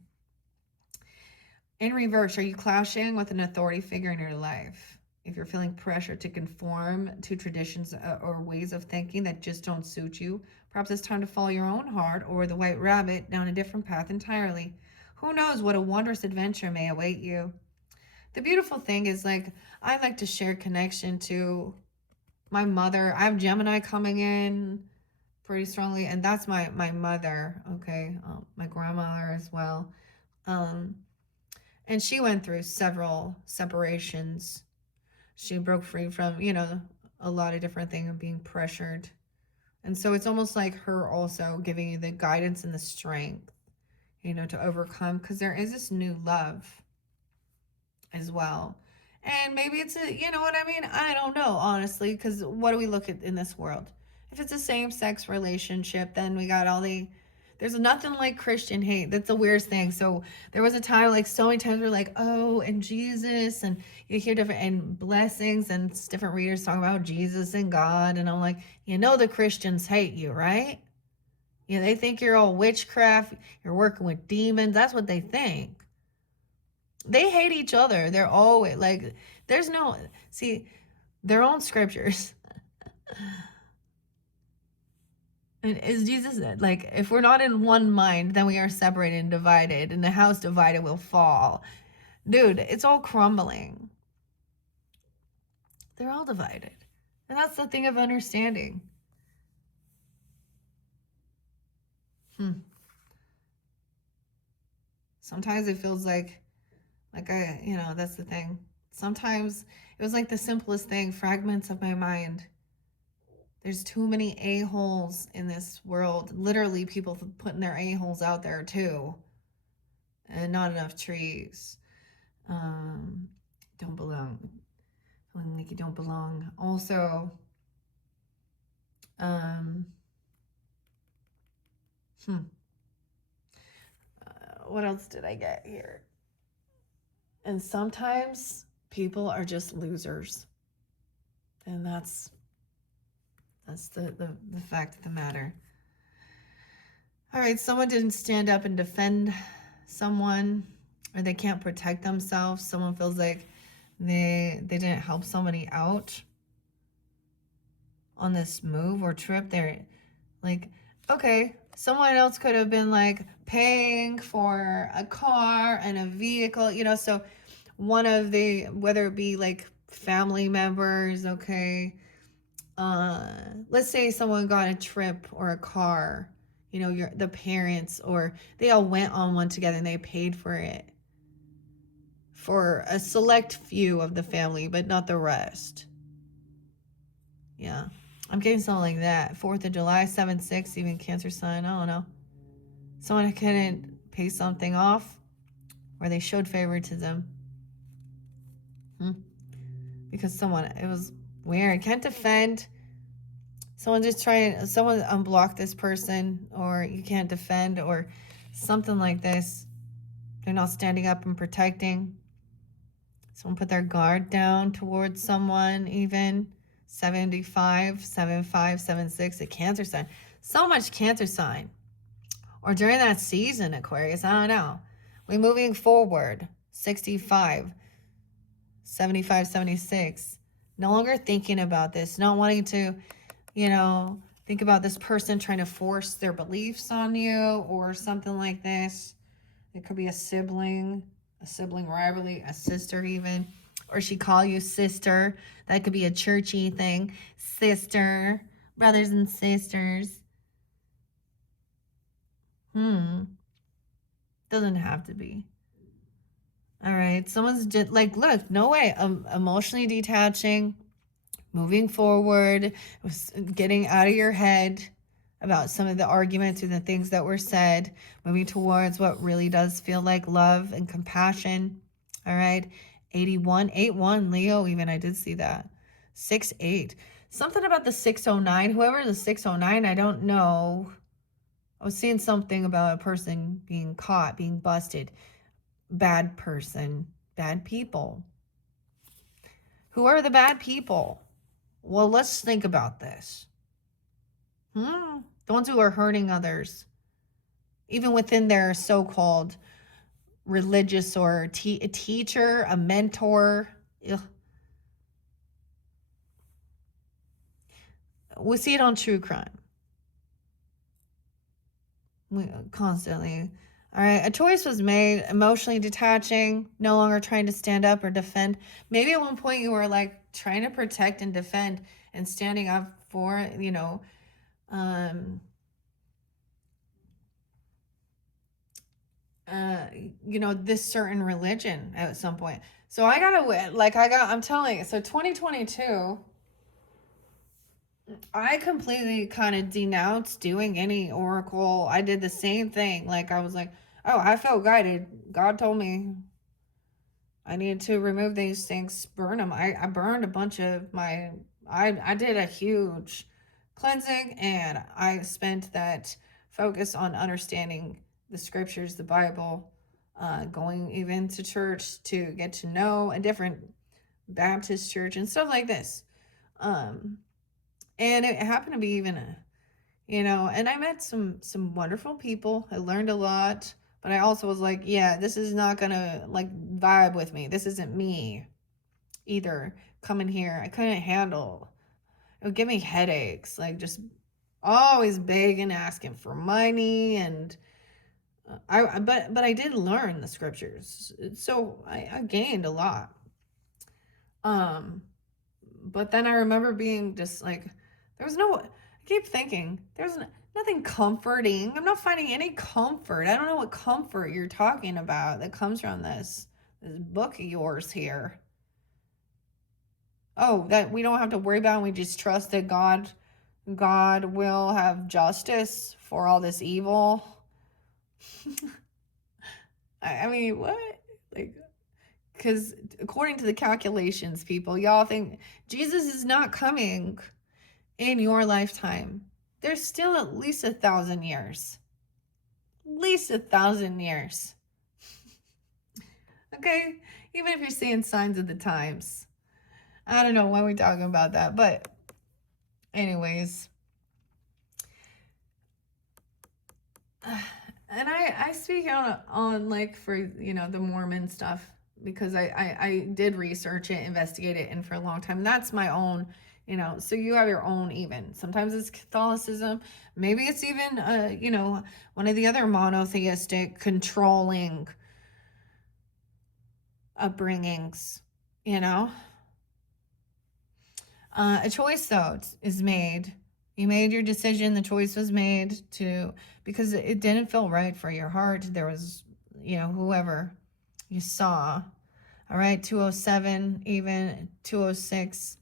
In reverse, are you clashing with an authority figure in your life? If you're feeling pressure to conform to traditions or ways of thinking that just don't suit you, perhaps it's time to follow your own heart or the white rabbit down a different path entirely. Who knows what a wondrous adventure may await you. The beautiful thing is, like, I like to share connection to my mother. I have Gemini coming in pretty strongly, and that's my mother, okay? My grandmother as well. And she went through several separations. She broke free from, a lot of different things and being pressured. And so it's almost like her also giving you the guidance and the strength, to overcome, because there is this new love as well. And maybe it's you know what I mean? I don't know, honestly, because what do we look at in this world? If it's a same-sex relationship, then we got there's nothing like Christian hate. That's the weirdest thing. So there was a time, like, so many times we're like, oh, and Jesus, and you hear different, and blessings, and different readers talking about Jesus and God, and I'm like, the Christians hate you, right? They think you're all witchcraft, you're working with demons. That's what they think. They hate each other. They're always like, their own scriptures. And is Jesus like, if we're not in one mind, then we are separated and divided, and the house divided will fall. Dude, it's all crumbling. They're all divided. And that's the thing of understanding. Sometimes it feels like that's the thing. Sometimes it was like the simplest thing, fragments of my mind. There's too many a-holes in this world. Literally, people putting their a-holes out there too. And not enough trees. Don't belong. Feeling like you don't belong. Also, what else did I get here? And sometimes people are just losers. And that's the fact of the matter. All right, someone didn't stand up and defend someone, or they can't protect themselves. Someone feels like they didn't help somebody out on this move or trip. They're like, okay, someone else could have been like paying for a car and a vehicle, so one of the, whether it be like family members, okay, let's say someone got a trip or a car, the parents, or they all went on one together and they paid for it for a select few of the family, but not the rest. Yeah, I'm getting something like that. 4th of July, 7/6, even Cancer sign. I don't know. Someone couldn't pay something off, or they showed favoritism. Because it was weird. Can't defend. Someone unblock this person, or you can't defend, or something like this. They're not standing up and protecting. Someone put their guard down towards someone, even. 75, 75, 76, a Cancer sign. So much Cancer sign. Or during that season, Aquarius, I don't know. We're moving forward. 65, 75, 76. No longer thinking about this. Not wanting to, think about this person trying to force their beliefs on you or something like this. It could be a sibling rivalry, a sister even. Or she call you sister. That could be a churchy thing. Sister. Brothers and sisters. Doesn't have to be. All right. Someone's just like, look, no way. I'm emotionally detaching. Moving forward, getting out of your head about some of the arguments or the things that were said, moving towards what really does feel like love and compassion. All right. 81, 8-1, Leo, even I did see that. 6-8. Something about the 609. Whoever the 609, I don't know. I was seeing something about a person being caught, being busted. Bad person, bad people. Who are the bad people? Well, let's think about this. The ones who are hurting others, even within their so-called religious or a teacher, a mentor. Ugh. We see it on true crime. Constantly. All right, a choice was made, emotionally detaching, no longer trying to stand up or defend. Maybe at one point you were like trying to protect and defend and standing up for, this certain religion at some point. So I'm telling you, so 2022, I completely kind of denounced doing any oracle. I did the same thing. Like, I was like, oh, I felt guided. God told me I needed to remove these things, burn them. I burned a bunch of I did a huge cleansing, and I spent that focus on understanding the scriptures, the Bible, going even to church to get to know a different Baptist church and stuff like this. And it happened to be even and I met some wonderful people. I learned a lot, but I also was like, yeah, this is not gonna like vibe with me. This isn't me either. Coming here, I couldn't handle. It would give me headaches, like just always begging, asking for money, and but I did learn the scriptures, so I gained a lot. But then I remember being just like, I keep thinking, nothing comforting. I'm not finding any comfort. I don't know what comfort you're talking about that comes from this book of yours here. Oh, that we don't have to worry about, and we just trust that God will have justice for all this evil. I mean, what? Like, because according to the calculations, people, y'all think Jesus is not coming in your lifetime. There's still at least 1,000 years. At least 1,000 years. Okay? Even if you're seeing signs of the times. I don't know why we're talking about that, but anyways. And I speak on like for, the Mormon stuff, because I did research it, investigate it, and for a long time, that's my own, so you have your own. Even sometimes it's Catholicism, maybe it's even one of the other monotheistic controlling upbringings. A choice though is made. You made your decision. The choice was made because it didn't feel right for your heart. There was, whoever you saw. All right, 207, even 206.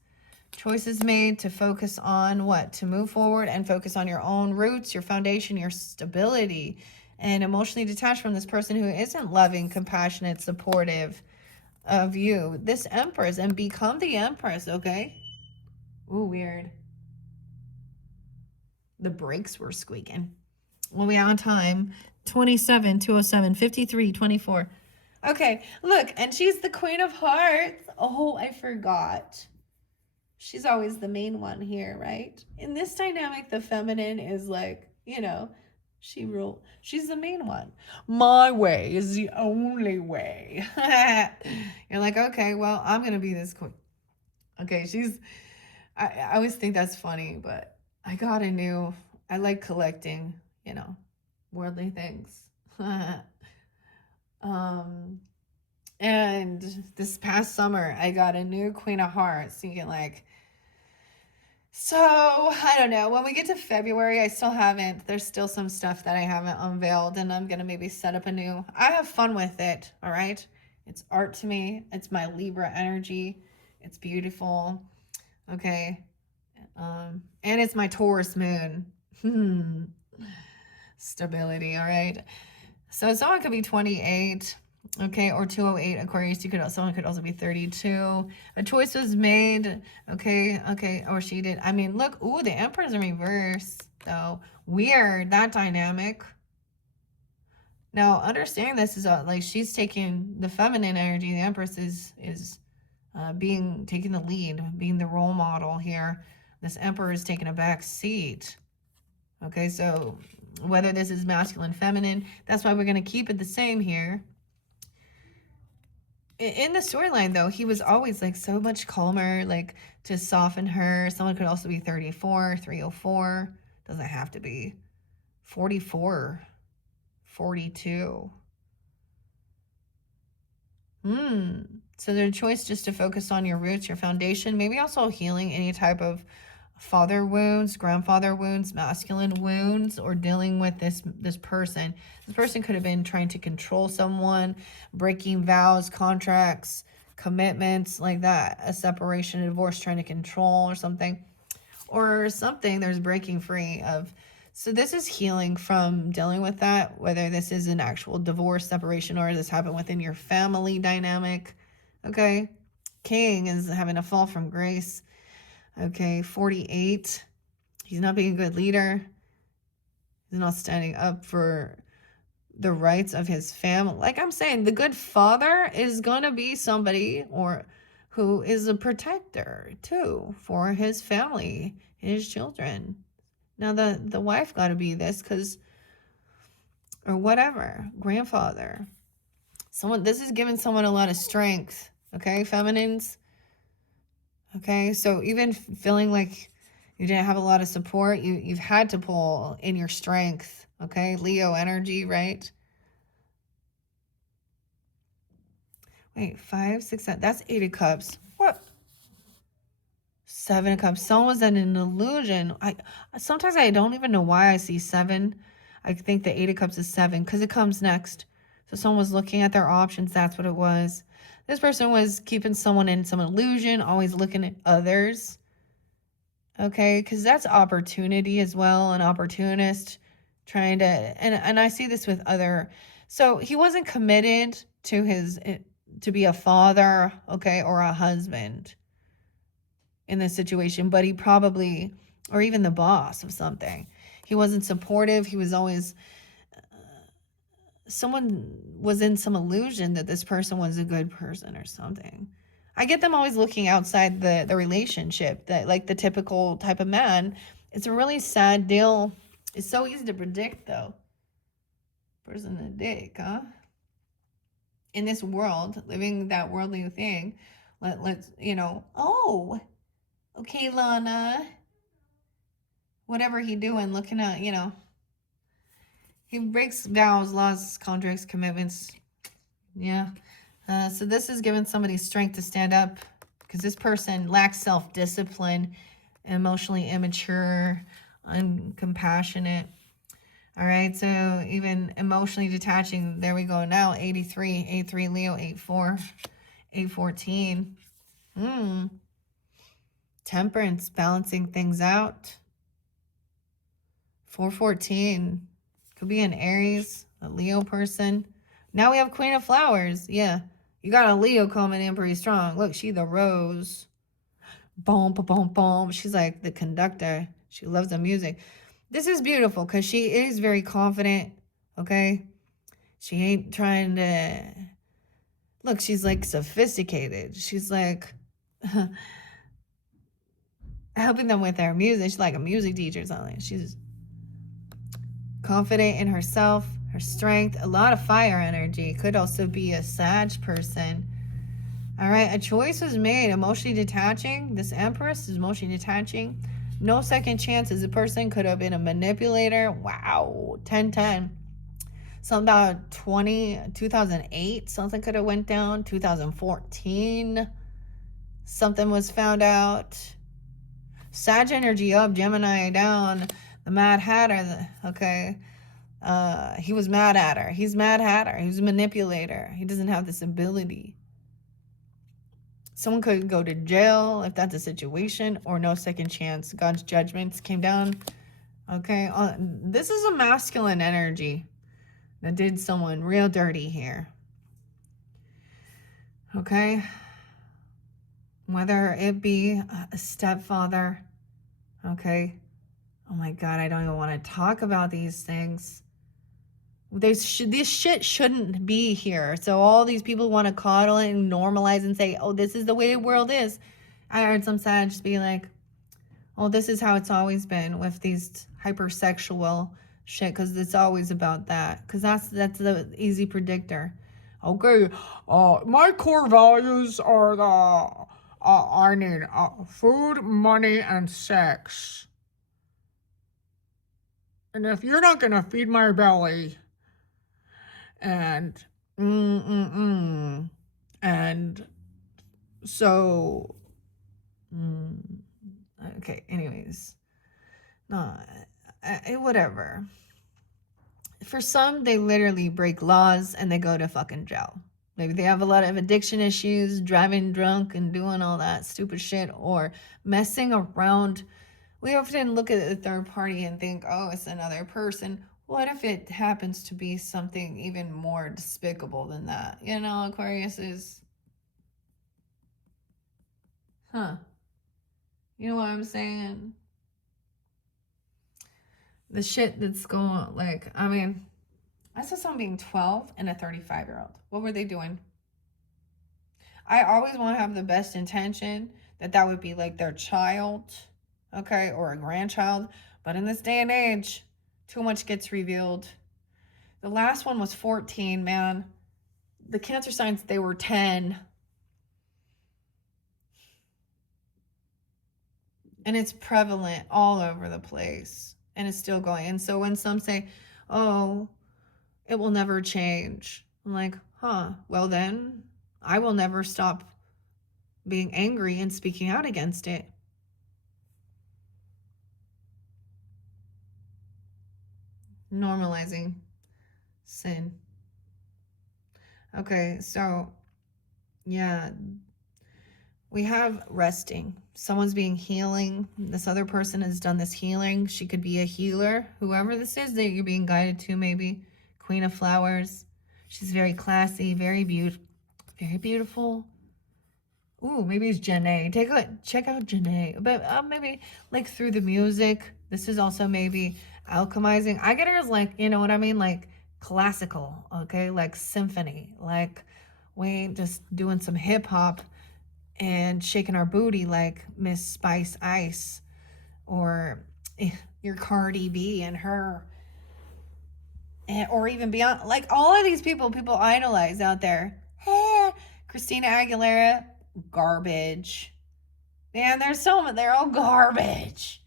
Choices made to focus on what? To move forward and focus on your own roots, your foundation, your stability, and emotionally detached from this person who isn't loving, compassionate, supportive of you. This Empress, and become the Empress, okay? Ooh, weird. The brakes were squeaking. Well, we on time. 27, 207, 53, 24. Okay, look, and she's the Queen of Hearts. Oh, I forgot. She's always the main one here, right? In this dynamic, the feminine is like, she's the main one. My way is the only way. You're like, okay, well, I'm going to be this queen. Okay, I always think that's funny, but I like collecting, worldly things. And this past summer, I got a new Queen of Hearts. So you can I don't know. When we get to February, there's still some stuff that I haven't unveiled, and I'm going to maybe set up I have fun with it. All right. It's art to me. It's my Libra energy. It's beautiful. Okay. And it's my Taurus moon. Stability. All right. So someone could be 28. Okay, or 208 Aquarius. Someone could also be 32. A choice was made. Okay, or she did. I mean, look, ooh, the Emperor's in reverse, though. Weird, that dynamic. Now, understand this is like she's taking the feminine energy. The Empress is taking the lead, being the role model here. This Emperor is taking a back seat. Okay, so whether this is masculine, feminine, that's why we're going to keep it the same here. In the storyline, though, he was always like so much calmer, like to soften her. Someone could also be 34, 304. Doesn't have to be 44, 42. So their choice just to focus on your roots, your foundation, maybe also healing any type of father wounds, grandfather wounds, masculine wounds, or dealing with this person. This person could have been trying to control someone, breaking vows, contracts, commitments, like that, a separation, a divorce, trying to control or something. There's breaking free of. So this is healing from dealing with that, whether this is an actual divorce, separation, or this happened within your family dynamic. Okay, King is having a fall from grace. Okay, 48. He's not being a good leader. He's not standing up for the rights of his family. Like I'm saying, the good father is going to be somebody who is a protector too for his family, his children. Now the wife got to be this or whatever, grandfather. This is giving someone a lot of strength, okay, feminines. Okay, so even feeling like you didn't have a lot of support, you've had to pull in your strength, okay? Leo energy, right? Wait, 5, 6, 7, that's 8 of Cups. What? 7 of Cups. Someone was in an illusion. Sometimes I don't even know why I see 7. I think the 8 of Cups is 7 because it comes next. So someone was looking at their options. That's what it was. This person was keeping someone in some illusion, always looking at others. Okay, because that's opportunity as well, an opportunist trying to, and I see this with other, so he wasn't committed to be a father, okay, or a husband in this situation, but he probably, or even the boss of something. He wasn't supportive. He was always, someone was in some illusion that this person was a good person or something. I get them always looking outside the relationship, that like the typical type of man. It's a really sad deal. It's so easy to predict though. Person a dick, huh? In this world, living that worldly thing, let's, oh, okay, Lana. Whatever he doing, looking at, he breaks vows, laws, contracts, commitments. Yeah. So this is giving somebody strength to stand up because this person lacks self-discipline, emotionally immature, uncompassionate. All right, so even emotionally detaching. There we go. Now 83 Leo, 84, 814. Temperance, balancing things out. 414 could be an Aries, a Leo person. Now we have Queen of Flowers. Yeah. You got a Leo coming in pretty strong. Look, she the rose. Boom, boom, boom, boom. She's like the conductor. She loves the music. This is beautiful because she is very confident, okay? She ain't trying to... Look, she's like sophisticated. She's like helping them with their music. She's like a music teacher or something. She's confident in herself, her strength, a lot of fire energy. Could also be a Sag person. All right, a choice was made, emotionally detaching. This Empress is emotionally detaching. No second chances. A person could have been a manipulator. Wow, 1010. Something about 2008, something could have went down. 2014, something was found out. Sag energy up, Gemini down. The Mad Hatter, okay. He was mad at her. He's Mad Hatter. He's a manipulator. He doesn't have this ability. Someone could go to jail if that's a situation, or no second chance. God's judgments came down. Okay, this is a masculine energy that did someone real dirty here. Okay? Whether it be a stepfather, okay? Oh my God, I don't even want to talk about these things. This shit shouldn't be here. So all these people want to coddle it and normalize and say, oh, this is the way the world is. I heard some sad just be like, oh, this is how it's always been with these hypersexual shit, because it's always about that. Because that's the easy predictor. Okay, my core values are I need food, money, and sex. And if you're not gonna feed my belly, and and so okay, anyways, no, whatever. For some, they literally break laws and they go to fucking jail. Maybe they have a lot of addiction issues, driving drunk and doing all that stupid shit, or messing around. We often look at the third party and think, oh, it's another person. What if it happens to be something even more despicable than that? You know, Aquarius is, you know what I'm saying? The shit that's going on, like, I mean, I saw someone being 12 and a 35-year-old. What were they doing? I always want to have the best intention that would be like their child, okay, or a grandchild. But in this day and age, too much gets revealed. The last one was 14, man. The cancer signs, they were 10. And it's prevalent all over the place. And it's still going. And so when some say, oh, it will never change, I'm like, well then, I will never stop being angry and speaking out against it. Normalizing sin. Okay, so yeah, we have resting. Someone's being healing. This other person has done this healing. She could be a healer. Whoever this is that you're being guided to, maybe. Queen of Flowers. She's very classy, very beautiful. Very beautiful. Ooh, maybe it's Janae. Check out Janae. But maybe like through the music. This is also maybe alchemizing. I get her as like, you know what I mean? Like classical, okay? Like symphony. Like we ain't just doing some hip hop and shaking our booty like Miss Spice Ice or your Cardi B and her, or even beyond, like all of these people idolize out there. Christina Aguilera, garbage. Man, there's so much, they're all garbage.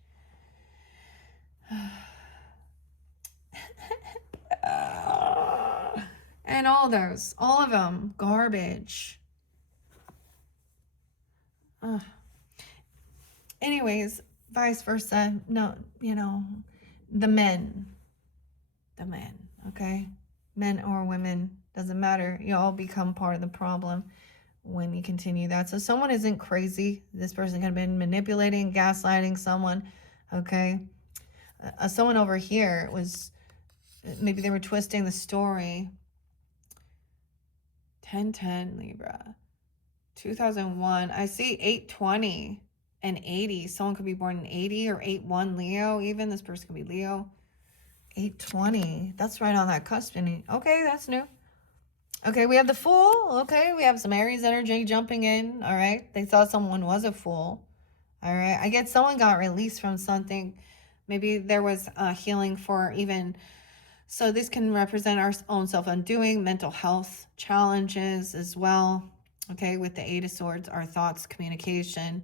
And all of them, garbage. Anyways, vice versa. No, you know, the men, okay? Men or women, doesn't matter. You all become part of the problem when you continue that. So someone isn't crazy. This person could have been manipulating, gaslighting someone, okay? Someone over here was, maybe they were twisting the story. 1010 Libra. 2001. I see 820 and 80. Someone could be born in 80 or 81 Leo even. This person could be Leo. 820. That's right on that cusp. Okay, that's new. Okay, we have the Fool. Okay, we have some Aries energy jumping in. All right. They thought someone was a fool. All right. I get someone got released from something. Maybe there was healing for even. So this can represent our own self-undoing, mental health challenges as well. Okay, with the Eight of Swords, our thoughts, communication.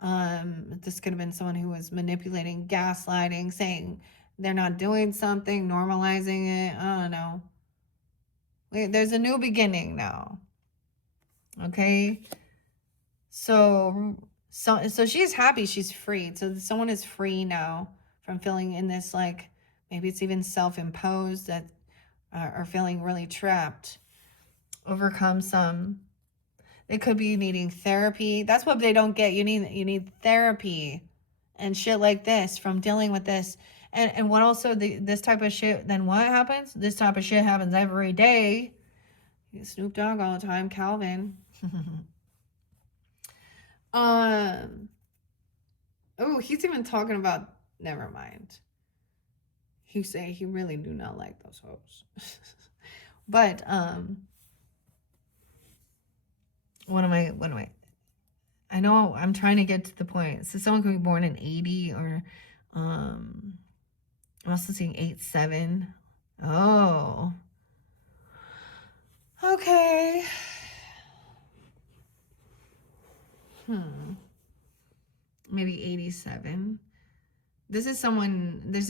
This could have been someone who was manipulating, gaslighting, saying they're not doing something, normalizing it. I don't know. There's a new beginning now. Okay. So she's happy. She's free. So someone is free now from feeling in this, like, maybe it's even self-imposed, that are feeling really trapped. Overcome some. They could be needing therapy. That's what they don't get. You need therapy and shit like this from dealing with this. And what also, this type of shit, then what happens? This type of shit happens every day. Snoop Dogg all the time, Calvin. Oh, he's even talking about, never mind. He say he really do not like those hoes. But what am I I know I'm trying to get to the point. So someone could be born in 80 or I'm also seeing 87. Oh. Okay. Maybe 87. This is someone, there's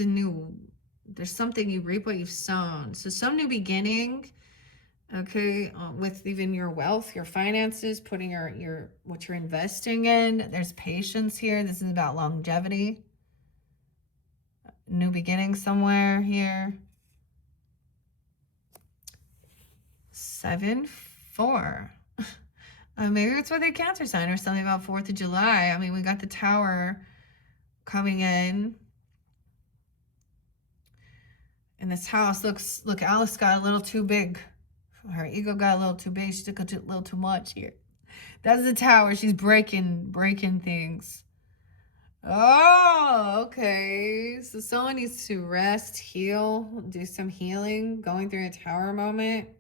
something, you reap what you've sown. So some new beginning, okay, with even your wealth, your finances, putting your what you're investing in. There's patience here. This is about longevity. New beginning somewhere here. 7-4. Maybe it's with a Cancer sign or something about 4th of July. I mean, we got the Tower coming in. And this house look, Alice got a little too big. Her ego got a little too big. She took a little too much here. That's the Tower. She's breaking things. Oh, okay. So someone needs to rest, heal, do some healing, going through a Tower moment.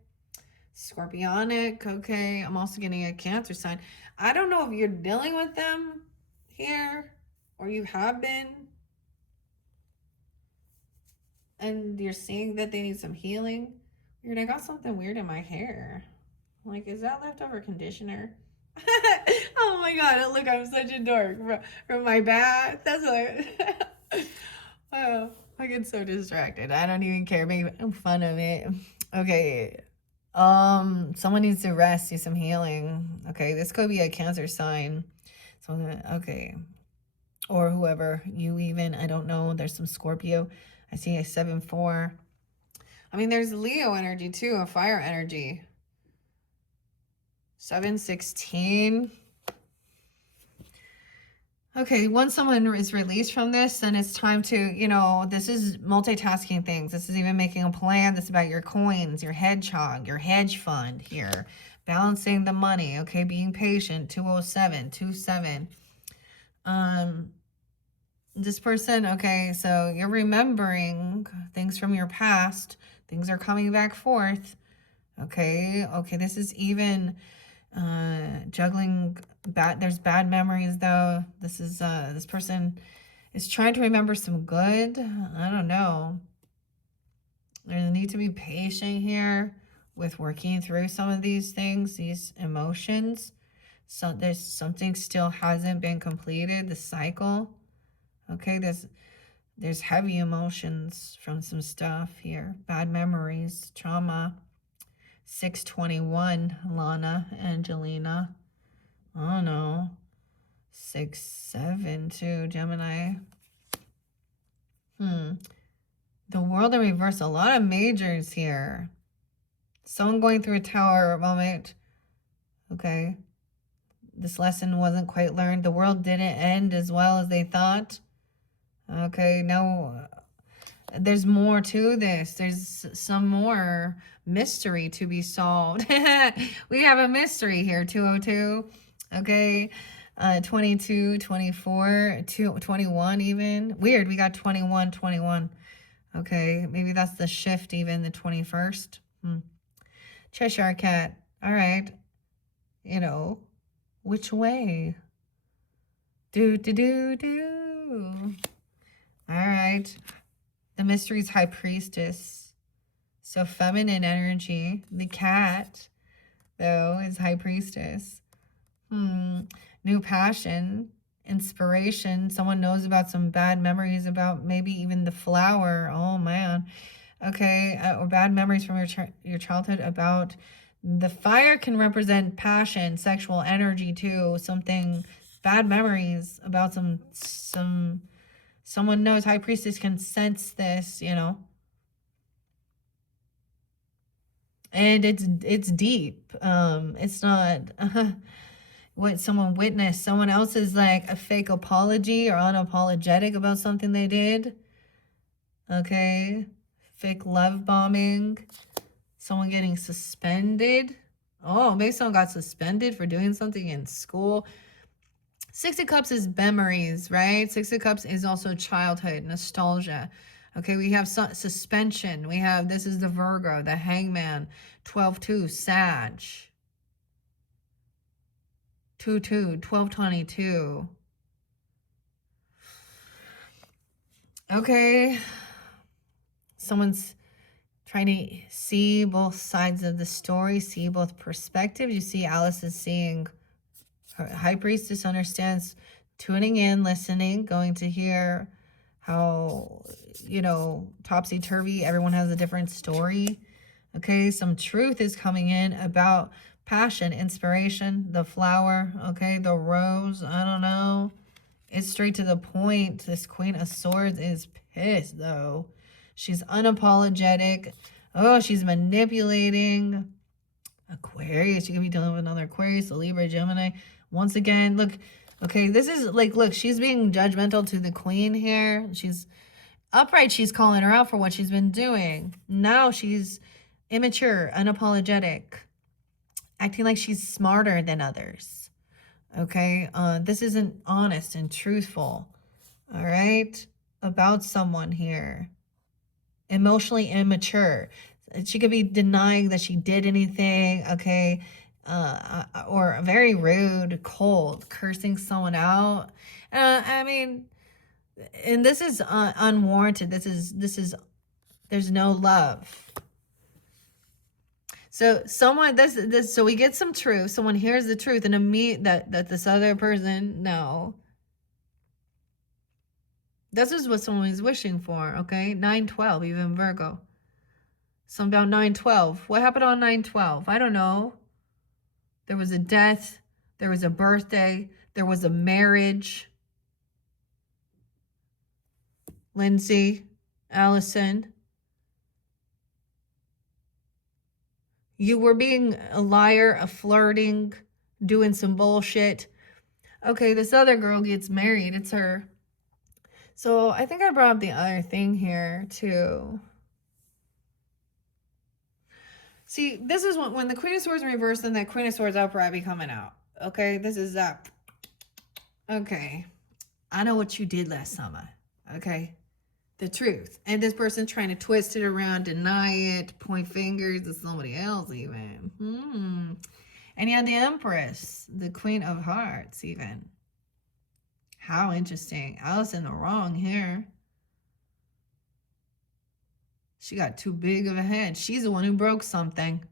Scorpionic, okay. I'm also getting a Cancer sign. I don't know if you're dealing with them here or you have been. And you're seeing that they need some healing. Weird, I got something weird in my hair. Like, is that leftover conditioner? Oh my god, look, I'm such a dork from my bath. That's what oh, I get so distracted. I don't even care, making fun of it. Okay. Someone needs to rest, do some healing. Okay, this could be a Cancer sign. So okay. Or whoever, you even, I don't know. There's some Scorpio. I see a 7-4. I mean, there's Leo energy too, a fire energy. 7-16. Okay, once someone is released from this, then it's time to, this is multitasking things. This is even making a plan. This is about your coins, your hedgehog, your hedge fund here. Balancing the money, okay, being patient, 207, 27. This person, okay, so you're remembering things from your past. Things are coming back forth. Okay, this is even juggling there's bad memories though. This is this person is trying to remember some good. I don't know. There's a need to be patient here with working through some of these things, these emotions. So there's something still hasn't been completed, the cycle. Okay, there's heavy emotions from some stuff here. Bad memories, trauma. 621, Lana, Angelina. Oh no. 6-7 too, Gemini. The World in reverse. A lot of majors here. Someone going through a Tower moment. Okay. This lesson wasn't quite learned. The world didn't end as well as they thought. Okay, no, there's more to this. There's some more mystery to be solved. We have a mystery here, 202. Okay, 22, 24, 21 even. Weird, we got 21, 21. Okay, maybe that's the shift even, the 21st. Cheshire Cat. All right. Which way? Do. All right. The mystery's High Priestess. So feminine energy. The cat, though, is High Priestess. New passion. Inspiration. Someone knows about some bad memories about maybe even the flower. Oh, man. Okay. Or bad memories from your childhood about the fire can represent passion, sexual energy, too. Something, bad memories about someone knows. High Priestess can sense this, and it's deep. It's not what someone witnessed. Someone else is like a fake apology or unapologetic about something they did. Okay, fake love bombing. Someone getting suspended. Oh, maybe someone got suspended for doing something in school. Six of Cups is memories, right? Six of Cups is also childhood, nostalgia. Okay, we have suspension. We have, this is the Virgo, the Hangman, 12-2, Sag, 2-2, 12-22. Okay, someone's trying to see both sides of the story, see both perspectives. You see Alice is seeing, her High Priestess understands, tuning in, listening, going to hear how, you know, topsy-turvy, everyone has a different story. Okay, some truth is coming in about passion, inspiration, the flower, okay, the rose, I don't know. It's straight to the point. This Queen of Swords is pissed, though. She's unapologetic. Oh, she's manipulating. Aquarius. You could be dealing with another Aquarius, a Libra, Gemini. Once again, look. Okay, this is like, look, she's being judgmental to the Queen here. She's upright. She's calling her out for what she's been doing. Now she's immature, unapologetic, acting like she's smarter than others. Okay, this isn't honest and truthful. All right, about someone here. Emotionally immature. She could be denying that she did anything, okay, or very rude, cold, cursing someone out. I mean, and this is unwarranted. This is there's no love. So someone, this so we get some truth. Someone hears the truth and that this other person, no. This is what someone is wishing for, okay? 9/12, even Virgo. Something about 9/12. What happened on 9/12? I don't know. There was a death. There was a birthday. There was a marriage. Lindsay, Allison. You were being a liar, a flirting, doing some bullshit. Okay, this other girl gets married. It's her. So I think I brought up the other thing here too. See, this is when the Queen of Swords reversed and that Queen of Swords upright be coming out. Okay, this is that. Okay, I know what you did last summer. Okay, the truth. And this person trying to twist it around, deny it, point fingers to somebody else even. And you had the Empress, the Queen of Hearts even. How interesting. Alice in the wrong here. She got too big of a head. She's the one who broke something.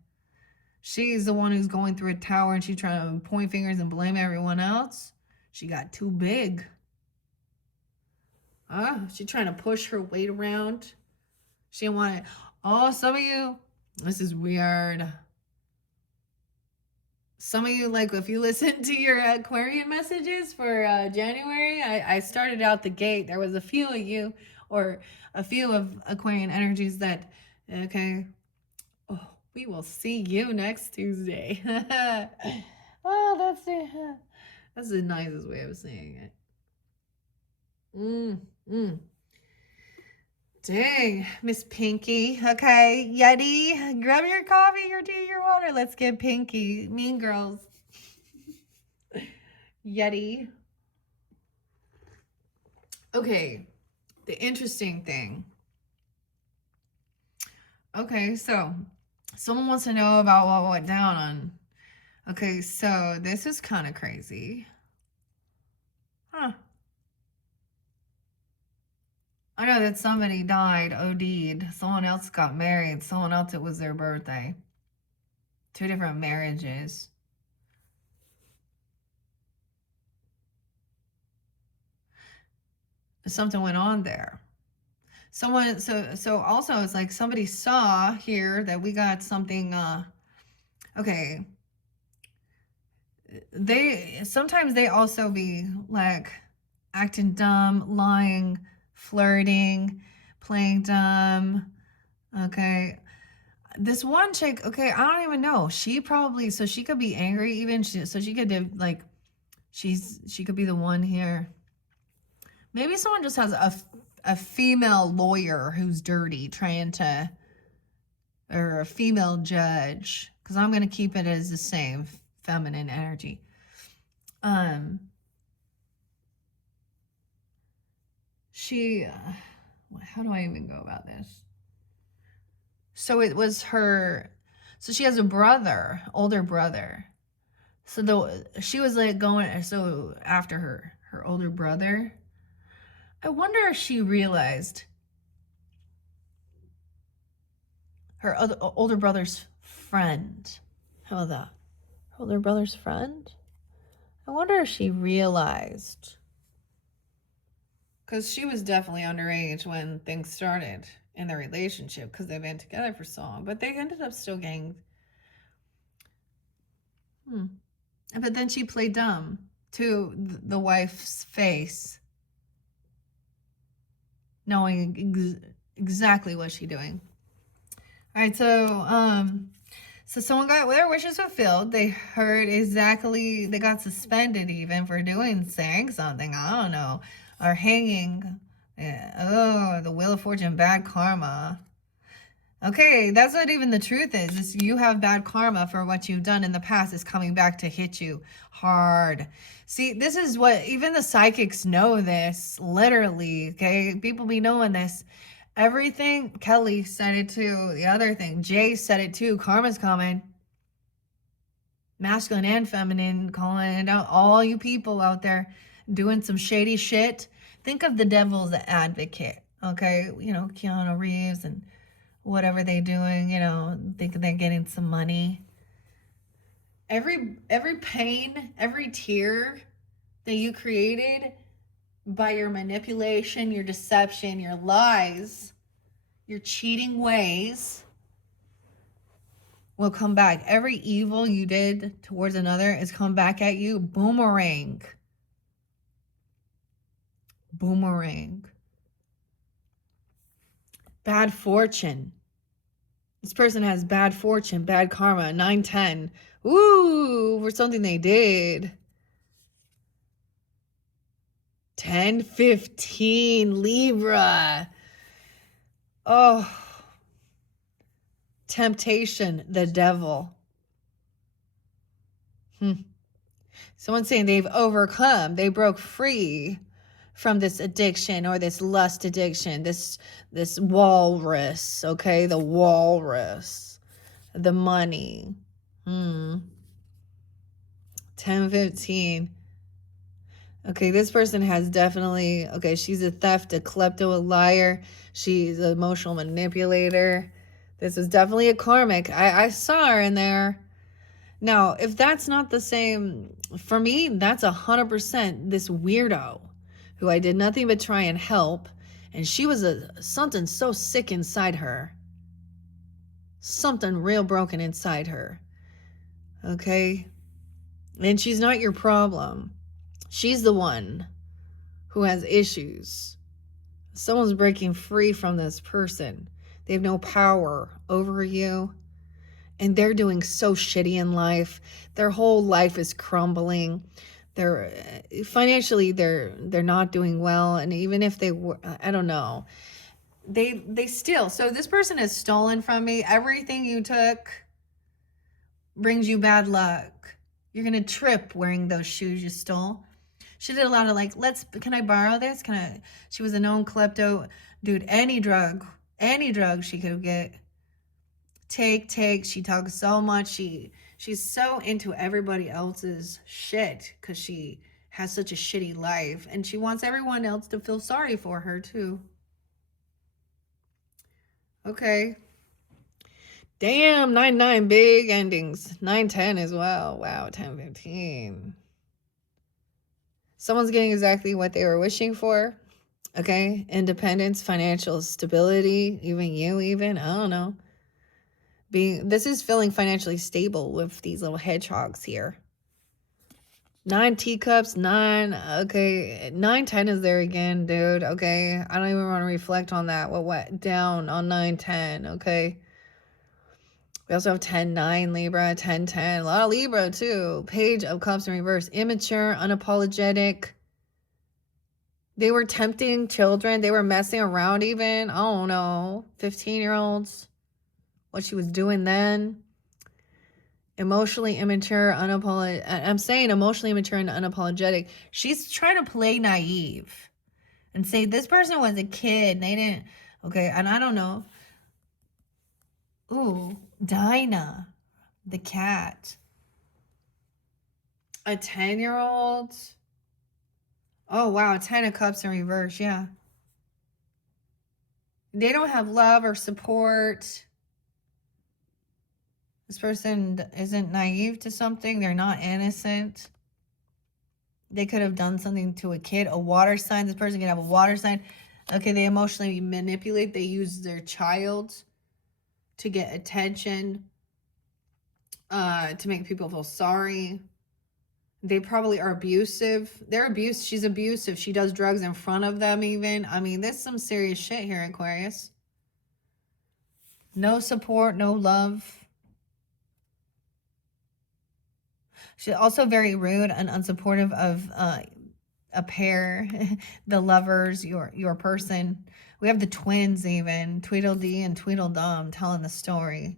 She's the one who's going through a tower and she's trying to point fingers and blame everyone else. She got too big. She's trying to push her weight around. She didn't want it. Oh, some of you, this is weird. Some of you, like, if you listen to your Aquarian messages for January, I started out the gate. There was a few of you, or a few of Aquarian energies that, okay, oh, we will see you next Tuesday. Oh, that's the nicest way of saying it. Dang, Miss Pinky. Okay, Yeti, grab your coffee, your tea, your water. Let's get Pinky. Mean Girls. Yeti. Okay, the interesting thing. Okay, so someone wants to know about what went down on. Okay, so this is kind of crazy. I know that somebody died, OD'd. Someone else got married. Someone else, it was their birthday. 2 different marriages. Something went on there. Someone, so also it's like somebody saw here that we got something, okay. Sometimes they also be like acting dumb, lying, flirting, playing dumb. Okay, this one chick, okay, I don't even know, she probably, so she could be angry even, so she could like, she could be the one here. Maybe someone just has a female lawyer who's dirty trying to, or a female judge because I'm going to keep it as the same feminine energy. She, how do I even go about this? So it was her, so she has a brother, older brother. So she was like going, so after her older brother, I wonder if she realized her older brother's friend. How about that? Her older brother's friend? I wonder if she realized. Because she was definitely underage when things started in their relationship because they've been together for so long. But they ended up still getting. But then she played dumb to the wife's face, knowing exactly what she's doing. All right, so someone got their wishes fulfilled. They heard exactly, they got suspended even for saying something, I don't know, or hanging. Yeah. Oh, the Wheel of Fortune, bad karma. Okay, that's what even the truth is you have bad karma for what you've done in the past is coming back to hit you hard. See, this is what, even the psychics know this, literally, okay? People be knowing this. Everything, Kelly said it too, the other thing, Jay said it too, karma's coming. Masculine and feminine, calling it out, all you people out there doing some shady shit. Think of the devil's advocate, okay? You know, Keanu Reeves and whatever they're doing, you know, thinking they're getting some money. Every pain, every tear that you created by your manipulation, your deception, your lies, your cheating ways will come back. Every evil you did towards another is come back at you. Boomerang. Boomerang. Bad fortune. This person has bad fortune, bad karma, 9-10. Ooh, for something they did. 10-15, Libra. Oh. Temptation, the devil. Someone's saying they've overcome, they broke free from this addiction or this lust addiction, this walrus, okay? The walrus, the money. 10-15. Okay, this person has definitely, okay, she's a theft, a klepto, a liar. She's an emotional manipulator. This is definitely a karmic. I saw her in there. Now, if that's not the same, for me, that's 100% this weirdo who I did nothing but try and help. And she was something so sick inside her. Something real broken inside her. Okay? And she's not your problem. She's the one who has issues. Someone's breaking free from this person. They have no power over you. And they're doing so shitty in life. Their whole life is crumbling. They're financially they're not doing well. And even if they were, I don't know. They still, so this person has stolen from me. Everything you took brings you bad luck. You're gonna trip wearing those shoes you stole. She did a lot of like, can I borrow this? She was a known klepto. Dude, any drug she could get. Take. She talks so much. She's so into everybody else's shit because she has such a shitty life. And she wants everyone else to feel sorry for her too. Okay. Damn, 9-9, big endings. 9-10 as well. Wow, 10-15. Someone's getting exactly what they were wishing for. Okay, independence, financial stability, even you, I don't know. This is feeling financially stable with these little hedgehogs here. 9 teacups, 9, okay, 9-10 is there again, dude, okay? I don't even want to reflect on that, what went down on 9-10, okay? We also have 10-9 Libra, 10-10, a lot of Libra too. Page of Cups in reverse, immature, unapologetic. They were tempting children. They were messing around even. I don't know. 15-year-olds. What she was doing then. Emotionally immature, unapologetic. I'm saying emotionally immature and unapologetic. She's trying to play naive and say this person was a kid. They didn't. Okay, and I don't know. Ooh, Dinah, the cat. A 10-year-old. Oh, wow. 10 of Cups in reverse. Yeah. They don't have love or support. This person isn't naive to something. They're not innocent. They could have done something to a kid. A water sign. This person could have a water sign. Okay, they emotionally manipulate. They use their child to get attention, to make people feel sorry. They probably are abusive. They're abusive. She's abusive. She does drugs in front of them even. I mean, there's some serious shit here, Aquarius. No support, no love. She's also very rude and unsupportive of a pair, the lovers, your person. We have the twins even, Tweedledee and Tweedledum telling the story.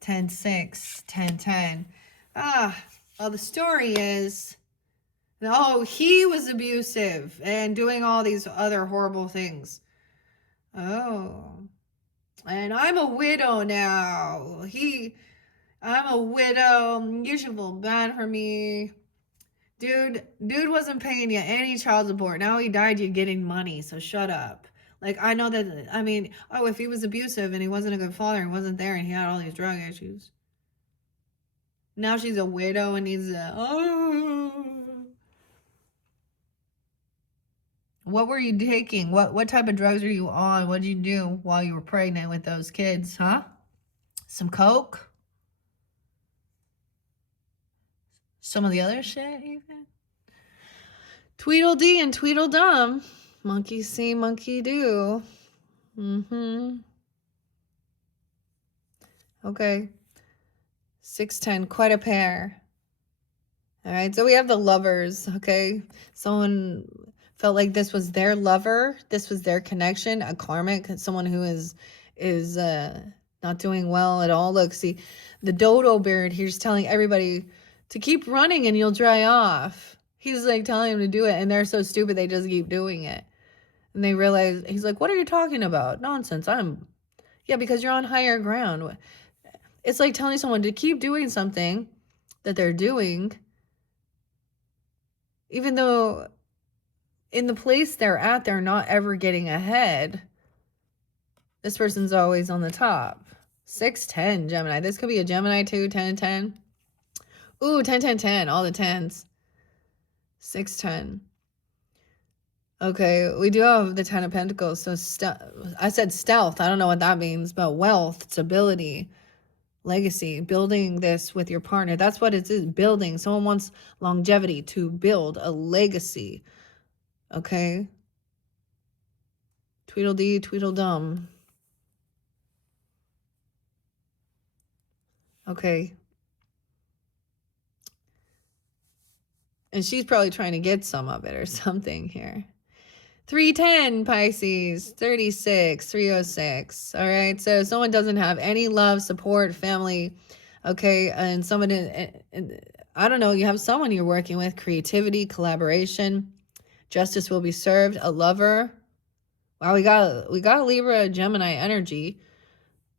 10-6, 10-10. Well, the story is, oh, he was abusive and doing all these other horrible things. Oh, and I'm a widow now. I'm a widow. You should feel bad for me. Dude wasn't paying you any child support. Now he died, you're getting money, so shut up. Like, I know that, I mean, oh, if he was abusive and he wasn't a good father and wasn't there and he had all these drug issues. Now she's a widow and needs a, oh. What were you taking? What type of drugs were you on? What did you do while you were pregnant with those kids, huh? Some coke? Some of the other shit, even? Tweedledee and Tweedledum. Monkey see, monkey do. Okay. 6-10, quite a pair. All right, so we have the lovers, okay? Someone felt like this was their lover. This was their connection, a karmic, someone who is not doing well at all. Look, see, the dodo bird, he's telling everybody to keep running and you'll dry off. He's like telling them to do it, and they're so stupid they just keep doing it. And they realize, he's like, what are you talking about? Nonsense. Yeah, because you're on higher ground. It's like telling someone to keep doing something that they're doing, even though in the place they're at, they're not ever getting ahead. This person's always on the top. 6-10, Gemini. This could be a Gemini too, 10-10. Ooh, 10-10-10, all the 10s. 6-10. Okay, we do have the 10 of Pentacles. So I said stealth. I don't know what that means, but wealth, stability, legacy, building this with your partner. That's what it is, building. Someone wants longevity, to build a legacy. Okay? Tweedledee, Tweedledum. Okay. And she's probably trying to get some of it or something here. 310, Pisces, 36, 306. All right, so someone doesn't have any love, support, family, okay, and someone, I don't know, you have someone you're working with, creativity, collaboration, justice will be served, a lover. Wow, we got Libra, Gemini energy,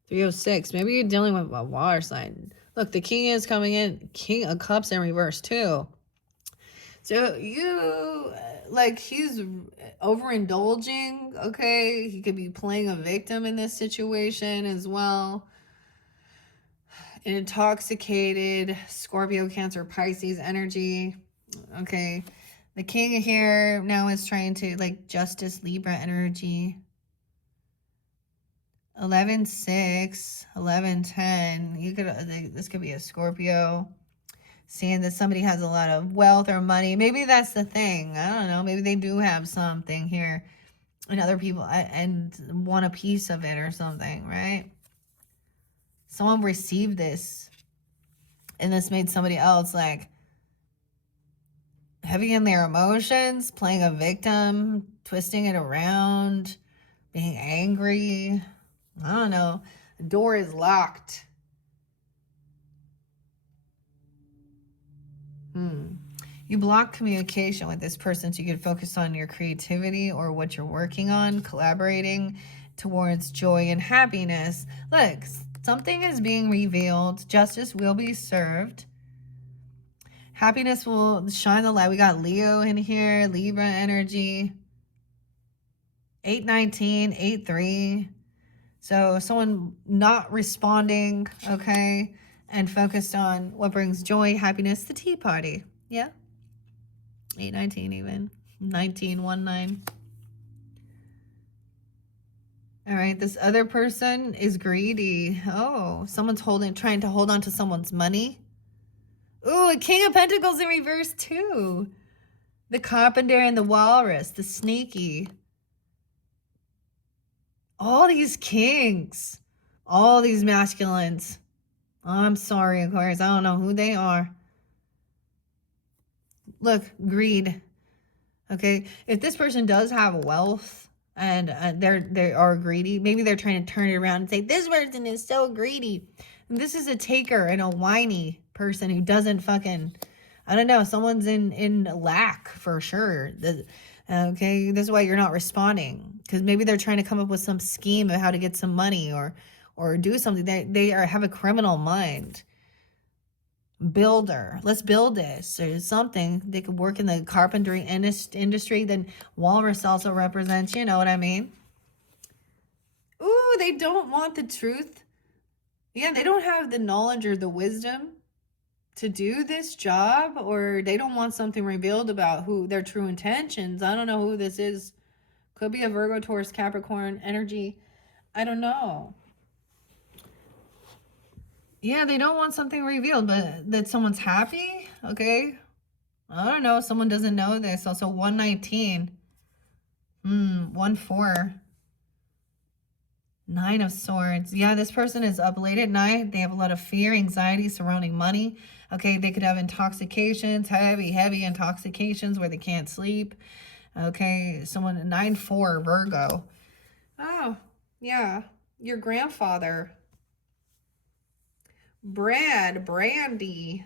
306. Maybe you're dealing with a water sign. Look, the king is coming in, King of Cups in reverse too. So you, like, he's overindulging, okay? He could be playing a victim in this situation as well. Intoxicated, Scorpio, Cancer, Pisces energy, okay? The king here now is trying to, like, justice, Libra energy. 11-6, 11-10. You could, this could be a Scorpio. Seeing that somebody has a lot of wealth or money. Maybe that's the thing. I don't know. Maybe they do have something here and other people and want a piece of it or something, right? Someone received this and this made somebody else like heavy in their emotions, playing a victim, twisting it around, being angry. I don't know. The door is locked. You block communication with this person so you can focus on your creativity or what you're working on, collaborating towards joy and happiness. Look, something is being revealed. Justice will be served. Happiness will shine the light. We got Leo in here, Libra energy. 819, 83. So someone not responding, okay, and focused on what brings joy, happiness, the tea party. Yeah. 819 even. 1919. All right, this other person is greedy. Oh, someone's trying to hold on to someone's money. Ooh, a King of Pentacles in reverse too. The Carpenter and the Walrus, the Sneaky. All these kings. All these masculines. I'm sorry, Aquarius. I don't know who they are. Look, greed. Okay, if this person does have wealth and they are greedy, maybe they're trying to turn it around and say this person is so greedy. And this is a taker and a whiny person who doesn't fucking, I don't know, someone's in lack for sure. Okay, this is why you're not responding, because maybe they're trying to come up with some scheme of how to get some money or do something. They have a criminal mind. Builder, let's build this or something. They could work in the carpentry industry. Then walrus also represents, you know what I mean. Ooh, they don't want the truth. Yeah, they don't have the knowledge or the wisdom to do this job, or they don't want something revealed about who their true intentions. I don't know who this is. Could be a Virgo, Taurus, Capricorn energy. I don't know. Yeah, they don't want something revealed, but that someone's happy, okay? I don't know. Someone doesn't know this. Also, 119. 1-4. 9 of Swords. Yeah, this person is up late at night. They have a lot of fear, anxiety surrounding money. Okay, they could have intoxications, heavy intoxications where they can't sleep. Okay, someone, 9-4, Virgo. Oh, yeah. Your grandfather. Brandy.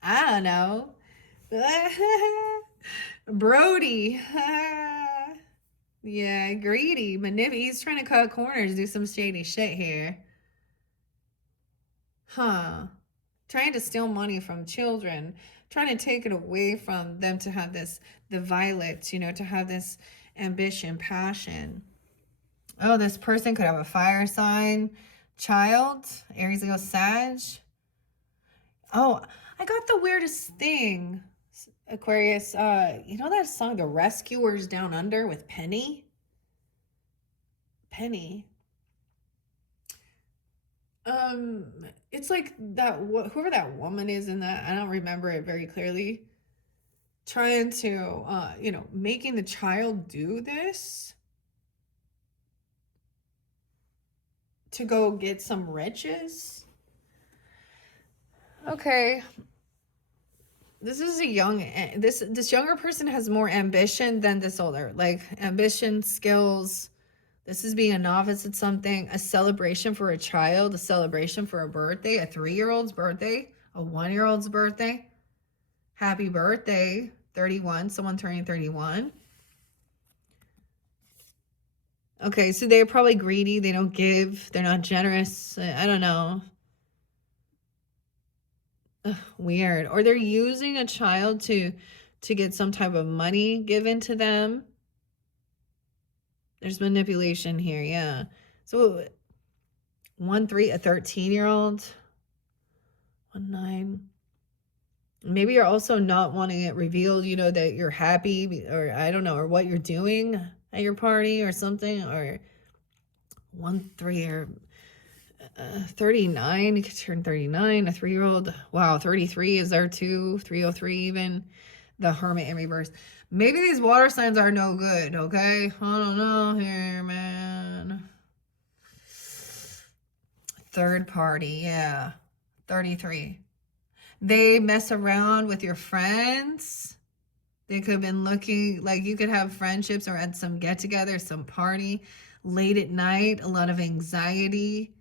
I don't know. Brody. Yeah, greedy. He's trying to cut corners, do some shady shit here. Huh. Trying to steal money from children. Trying to take it away from them to have this, the Violet, you know, to have this ambition, passion. Oh, this person could have a fire sign. Child, Aries, Leo, Sag. Oh, I got the weirdest thing, Aquarius. You know that song, The Rescuers Down Under with Penny? Penny. It's like that, whoever that woman is in that, I don't remember it very clearly. Trying to, you know, making the child do this to go get some riches. Okay. This is a young, this younger person has more ambition than this older, like ambition, skills. This is being a novice at something, a celebration for a child, a celebration for a birthday, a 3-year-old's birthday, a 1-year-old's birthday. Happy birthday, 31, someone turning 31. Okay, so they're probably greedy. They don't give. They're not generous. I don't know. Ugh, weird. Or they're using a child to get some type of money given to them. There's manipulation here, yeah. So 1-3, a 13-year-old. 1-9. Maybe you're also not wanting it revealed, you know, that you're happy, or I don't know, or what you're doing at your party or something. Or 1-3 or 39, you could turn 39, a 3-year-old. Wow, 33 is there too. 303 even. The Hermit in reverse. Maybe these water signs are no good, okay? I don't know here, man. Third party, yeah. 33. They mess around with your friends. They could have been looking, like you could have friendships or at some get-together, some party, late at night, a lot of anxiety,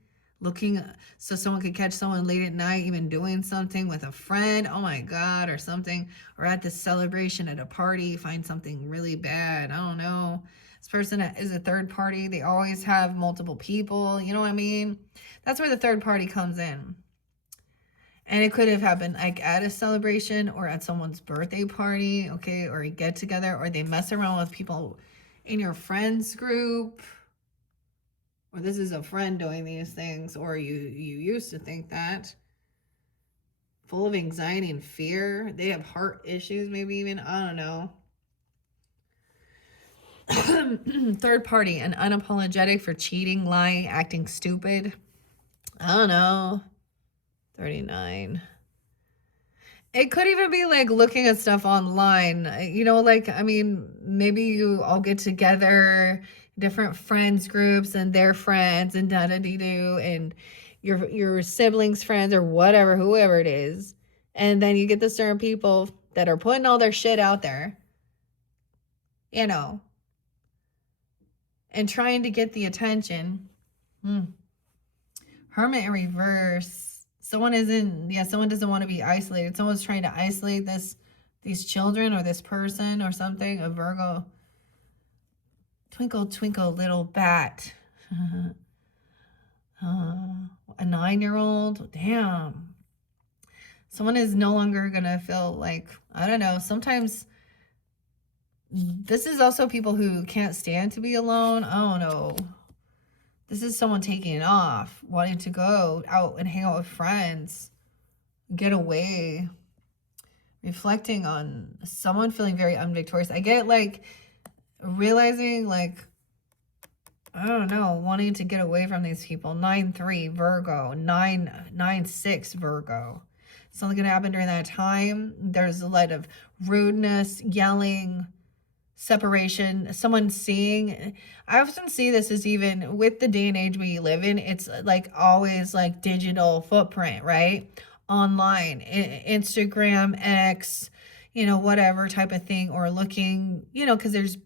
looking so someone could catch someone late at night even doing something with a friend, oh my god, or something, or at this celebration at a party, find something really bad. I don't know. This person is a third party. They always have multiple people, you know what I mean? That's where the third party comes in. And it could have happened like at a celebration or at someone's birthday party, okay, or a get together, or they mess around with people in your friends group, or this is a friend doing these things, or you used to think that. Full of anxiety and fear. They have heart issues, maybe even. I don't know. Third party and unapologetic for cheating, lying, acting stupid. I don't know. 39. It could even be like looking at stuff online. You know, like, I mean, maybe you all get together, different friends groups and their friends and da-da-dee-doo, and your siblings' friends or whatever, whoever it is. And then you get the certain people that are putting all their shit out there, you know, and trying to get the attention. Hermit in reverse. Someone doesn't want to be isolated. Someone's trying to isolate these children or this person or something. A Virgo. Twinkle, twinkle, little bat. A 9-year-old. Damn. Someone is no longer going to feel like, I don't know, sometimes this is also people who can't stand to be alone. I don't know. This is someone taking it off, wanting to go out and hang out with friends, get away, reflecting on someone feeling very unvictorious. I get like realizing like, I don't know, wanting to get away from these people. 9-3 Virgo, 9-6 Virgo. Something going to happen during that time. There's a lot of rudeness, yelling, separation, someone seeing. I often see this as even with the day and age we live in, it's like always like digital footprint, right? Online, Instagram, X, you know, whatever type of thing, or looking, you know, because there's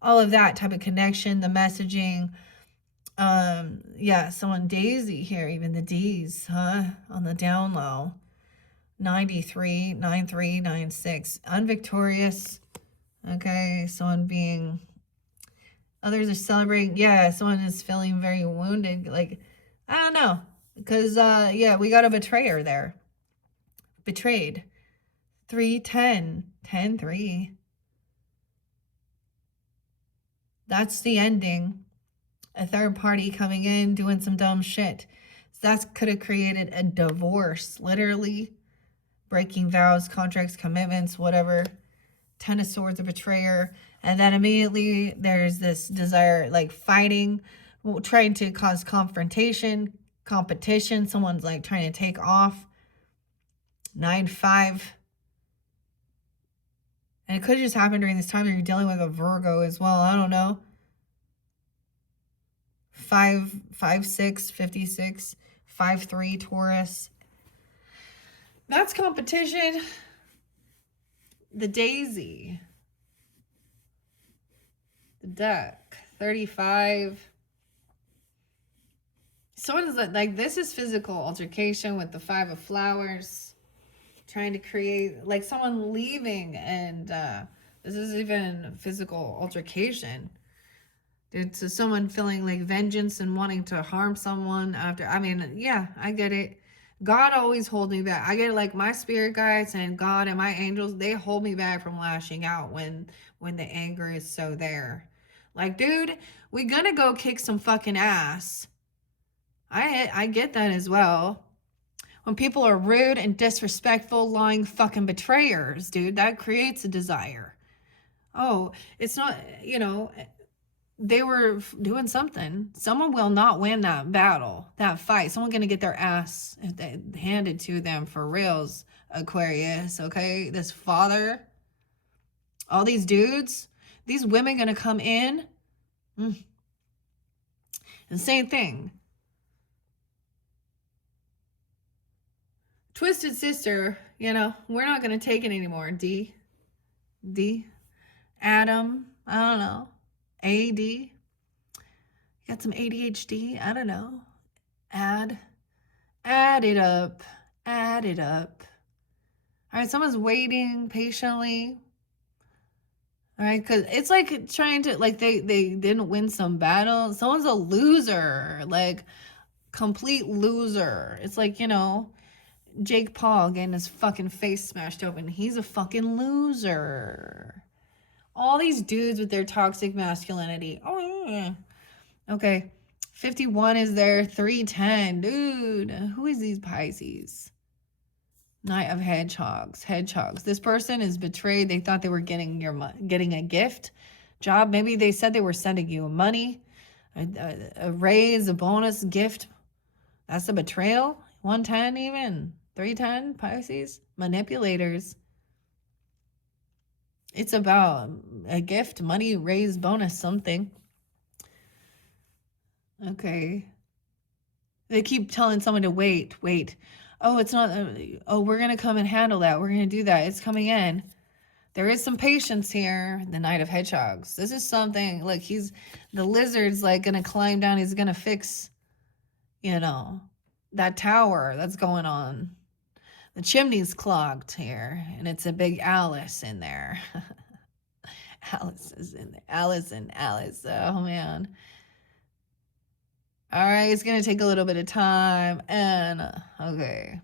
all of that type of connection, the messaging. Yeah, someone Daisy here, even the D's, huh? On the down low. 93, 9-3, 9-6, unvictorious. Okay, someone being, others are celebrating. Yeah, someone is feeling very wounded. Like, I don't know. Because, yeah, we got a betrayer there. Betrayed. 3-10. 10-3. That's the ending. A third party coming in, doing some dumb shit. So that could have created a divorce. Literally. Breaking vows, contracts, commitments, whatever. 10 of Swords, a betrayer. And then immediately there's this desire, like fighting, trying to cause confrontation, competition. Someone's like trying to take off. 9-5. And it could have just happened during this time that you're dealing with a Virgo as well. I don't know. 5-6, 56. 5-3 Taurus. That's competition. The Daisy. The Duck. 35. Someone's like, this is physical altercation with the 5 of Flowers. Trying to create, like someone leaving, and this is even physical altercation. It's someone feeling like vengeance and wanting to harm someone after. I mean, yeah, I get it. God always holds me back. I get it, like my spirit guides and God and my angels, they hold me back from lashing out when the anger is so there. Like, dude, we gonna go kick some fucking ass. I get that as well. When people are rude and disrespectful, lying fucking betrayers, dude, that creates a desire. Oh, it's not, you know, they were doing something. Someone will not win that battle, that fight. Someone going to get their ass handed to them for reals, Aquarius, okay? This father, all these dudes, these women going to come in. And same thing. Twisted Sister, you know, we're not going to take it anymore. D. Adam, I don't know. AD. Got some ADHD, I don't know. Add it up. Add it up. All right, someone's waiting patiently. All right, because it's like trying to, like, they didn't win some battle. Someone's a loser, like, complete loser. It's like, you know, Jake Paul getting his fucking face smashed open. He's a fucking loser. All these dudes with their toxic masculinity. Oh, yeah. Okay. 51 is there. 310. Dude, who is these Pisces? Knight of Hedgehogs. Hedgehogs. This person is betrayed. They thought they were getting a gift, job. Maybe they said they were sending you money, a raise, a bonus, gift. That's a betrayal. 110 even. 310 Pisces. Manipulators. It's about a gift, money, raise, bonus, something. Okay. They keep telling someone to wait. Oh, it's not. Oh, we're going to come and handle that. We're going to do that. It's coming in. There is some patience here. The Knight of Hedgehogs. This is something, like, the lizard's like going to climb down. He's going to fix, you know, that tower that's going on. The chimney's clogged here, and it's a big Alice in there. Alice is in there. Alice and Alice. Oh, man. All right, it's going to take a little bit of time. And, okay.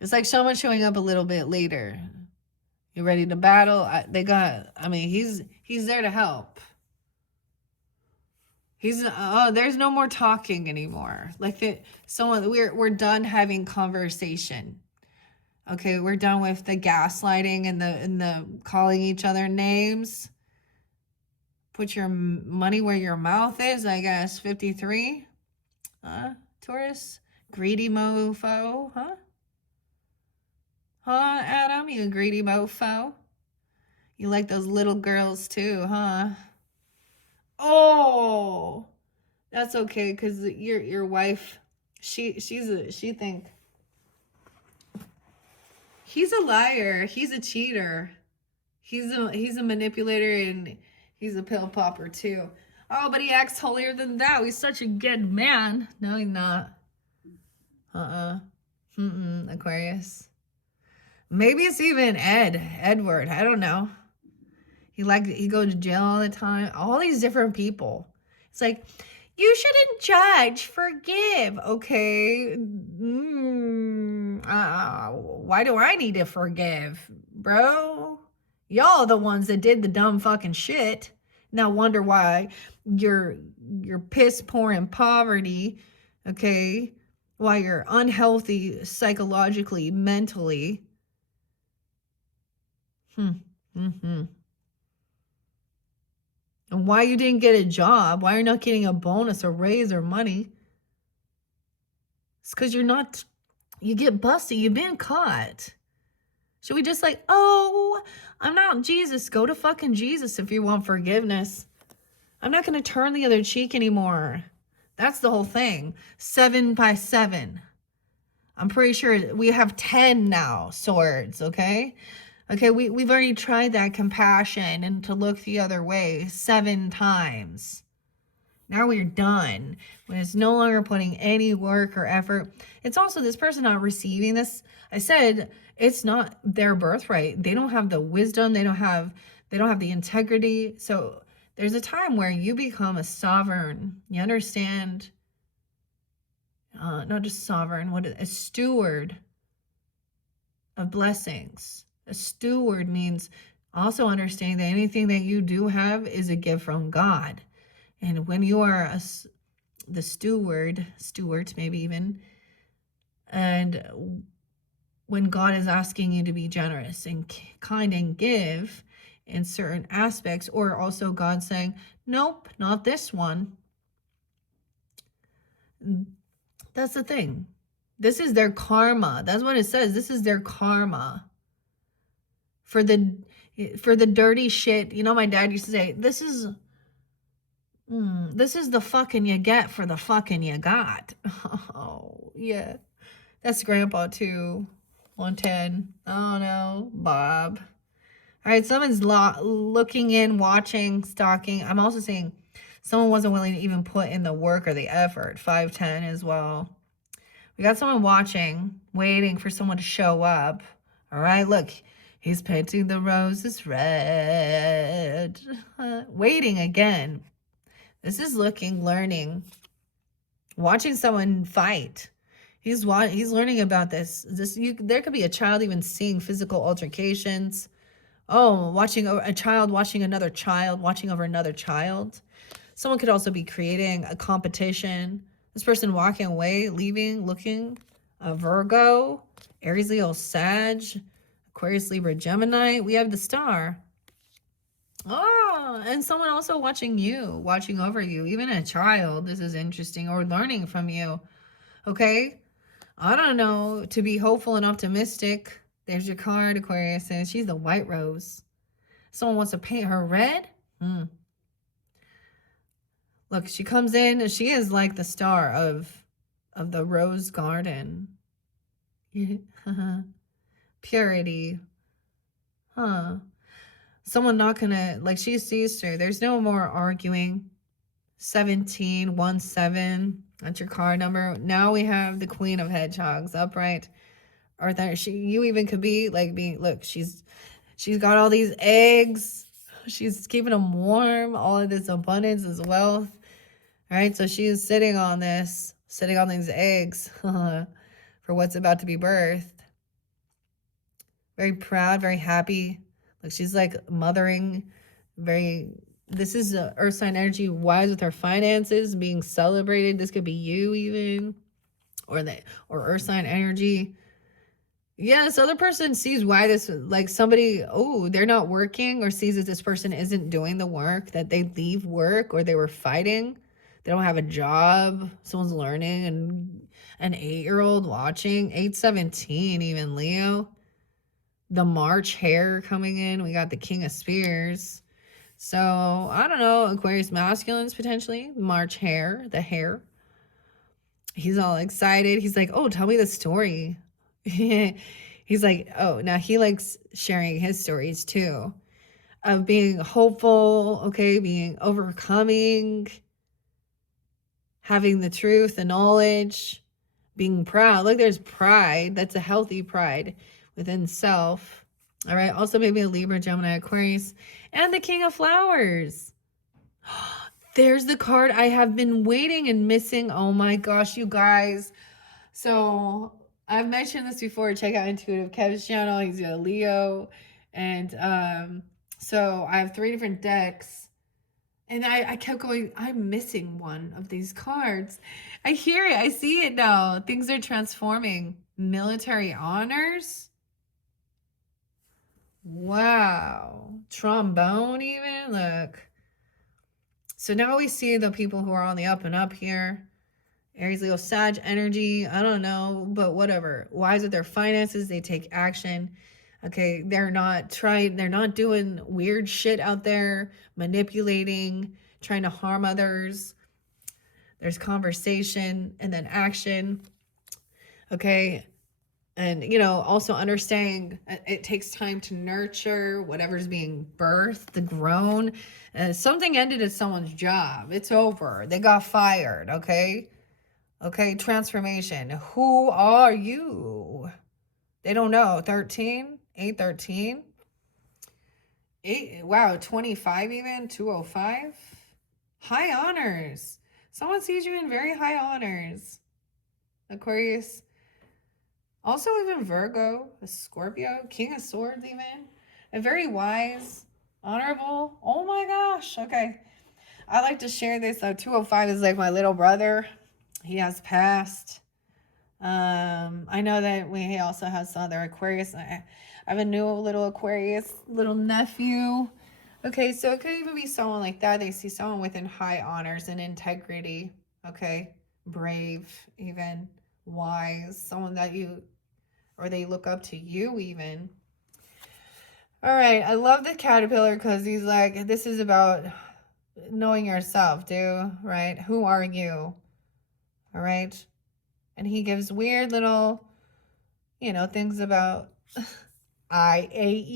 It's like someone showing up a little bit later. You ready to battle? He's there to help. There's no more talking anymore. Like, we're done having conversation. Okay, we're done with the gaslighting and the calling each other names. Put your money where your mouth is, I guess. 53. Taurus? Greedy mofo, huh? Huh, Adam? You greedy mofo? You like those little girls too, huh? Oh, that's okay, because your wife, she think he's a liar, he's a cheater, he's a manipulator, and he's a pill popper too. Oh, but he acts holier than thou. He's such a good man. No, he's not. Aquarius. Maybe it's even Edward. I don't know. He goes to jail all the time. All these different people. It's like, you shouldn't judge, forgive. Okay. Why do I need to forgive, bro? Y'all are the ones that did the dumb fucking shit. Now wonder why you're piss poor in poverty. Okay. Why you're unhealthy psychologically, mentally. And why you didn't get a job, why you're not getting a bonus or raise or money. It's because you get busted, you've been caught. Should we just like, oh, I'm not Jesus. Go to fucking Jesus if you want forgiveness. I'm not going to turn the other cheek anymore. That's the whole thing. 7 by 7. I'm pretty sure we have 10 now swords, okay? Okay, we've already tried that compassion and to look the other way 7 times. Now we're done. When it's no longer putting any work or effort. It's also this person not receiving this. I said it's not their birthright. They don't have the wisdom. They don't have the integrity. So there's a time where you become a sovereign. You understand? Not just sovereign. A steward of blessings. A steward means also understanding that anything that you do have is a gift from God. And when you are the steward maybe even, and when God is asking you to be generous and kind and give in certain aspects, or also God saying, nope, not this one. That's the thing. This is their karma. That's what it says. This is their karma. For the dirty shit. You know, my dad used to say, this is the fucking you get for the fucking you got. Oh, yeah. That's Grandpa too. 110. Oh no, Bob. All right, someone's looking in, watching, stalking. I'm also saying Someone wasn't willing to even put in the work or the effort. 510 as well. We got someone watching, waiting for someone to show up. All right, look, he's painting the roses red. Waiting again. This is looking, learning, watching someone fight. He's learning about this. There could be a child even seeing physical altercations. Oh, watching a child watching another child, watching over another child. Someone could also be creating a competition. This person walking away, leaving, looking. A Virgo, Aries, Leo, Sag, Aquarius, Libra, Gemini. We have the star. Oh, and someone also watching you, watching over you, even a child. This is interesting, or learning from you. Okay? I don't know, to be hopeful and optimistic. There's your card, Aquarius, and she's the white rose. Someone wants to paint her red? Look, she comes in and she is like the star of the rose garden. Purity. Huh. Someone not gonna, like, she sees through. There's no more arguing. 1717. That's your card number. Now we have the Queen of Hedgehogs upright. Or that you even could be like being, look, she's got all these eggs. She's keeping them warm. All of this abundance is wealth. All right, so she is sitting on these eggs for what's about to be birthed. Very proud, very happy. Like she's like mothering, this is earth sign energy, wise with her finances, being celebrated. This could be you even, or earth sign energy. Yeah, this other person sees why this, like somebody, oh, they're not working, or sees that this person isn't doing the work, that they leave work, or they were fighting. They don't have a job. Someone's learning, and an 8-year-old watching. 817 even, Leo. The March hare coming in. We got the King of Spears. So, I don't know. Aquarius masculines potentially. March hare, the hare. He's all excited. He's like, oh, tell me the story. He's like, oh, now he likes sharing his stories too. Of being hopeful, okay, being overcoming, having the truth, the knowledge, being proud. Look, there's pride. That's a healthy pride within self. All right. Also, maybe a Libra, Gemini, Aquarius, and the King of Flowers. There's the card I have been waiting and missing. Oh my gosh, you guys. So I've mentioned this before. Check out Intuitive Kev's channel. He's a Leo. And so I have 3 different decks. And I kept going, I'm missing one of these cards. I hear it. I see it now. Things are transforming. Military honors. Wow. Trombone even. Look. So now we see the people who are on the up and up here. Aries, Leo, Sag energy. I don't know, but whatever. Wise with their finances. They take action. Okay, they're not doing weird shit out there, manipulating, trying to harm others. There's conversation and then action. Okay, and also understanding it takes time to nurture whatever's being birthed, grown. Something ended at someone's job. It's over. They got fired. Okay, transformation. Who are you? They don't know. 13. 813. 25 even. 205. High honors. Someone sees you in very high honors. Aquarius. Also even Virgo, a Scorpio, King of Swords even. A very wise, honorable. Oh my gosh. Okay. I like to share this. 205 is like my little brother. He has passed. I know that he also has some other Aquarius. I have a new little Aquarius, little nephew. Okay, so it could even be someone like that. They see someone within high honors and integrity. Okay, brave, even wise, someone that they look up to you even. All right, I love the caterpillar because he's like, this is about knowing yourself, right? Who are you? All right. And he gives weird little, things about I-A-E-I-O-U.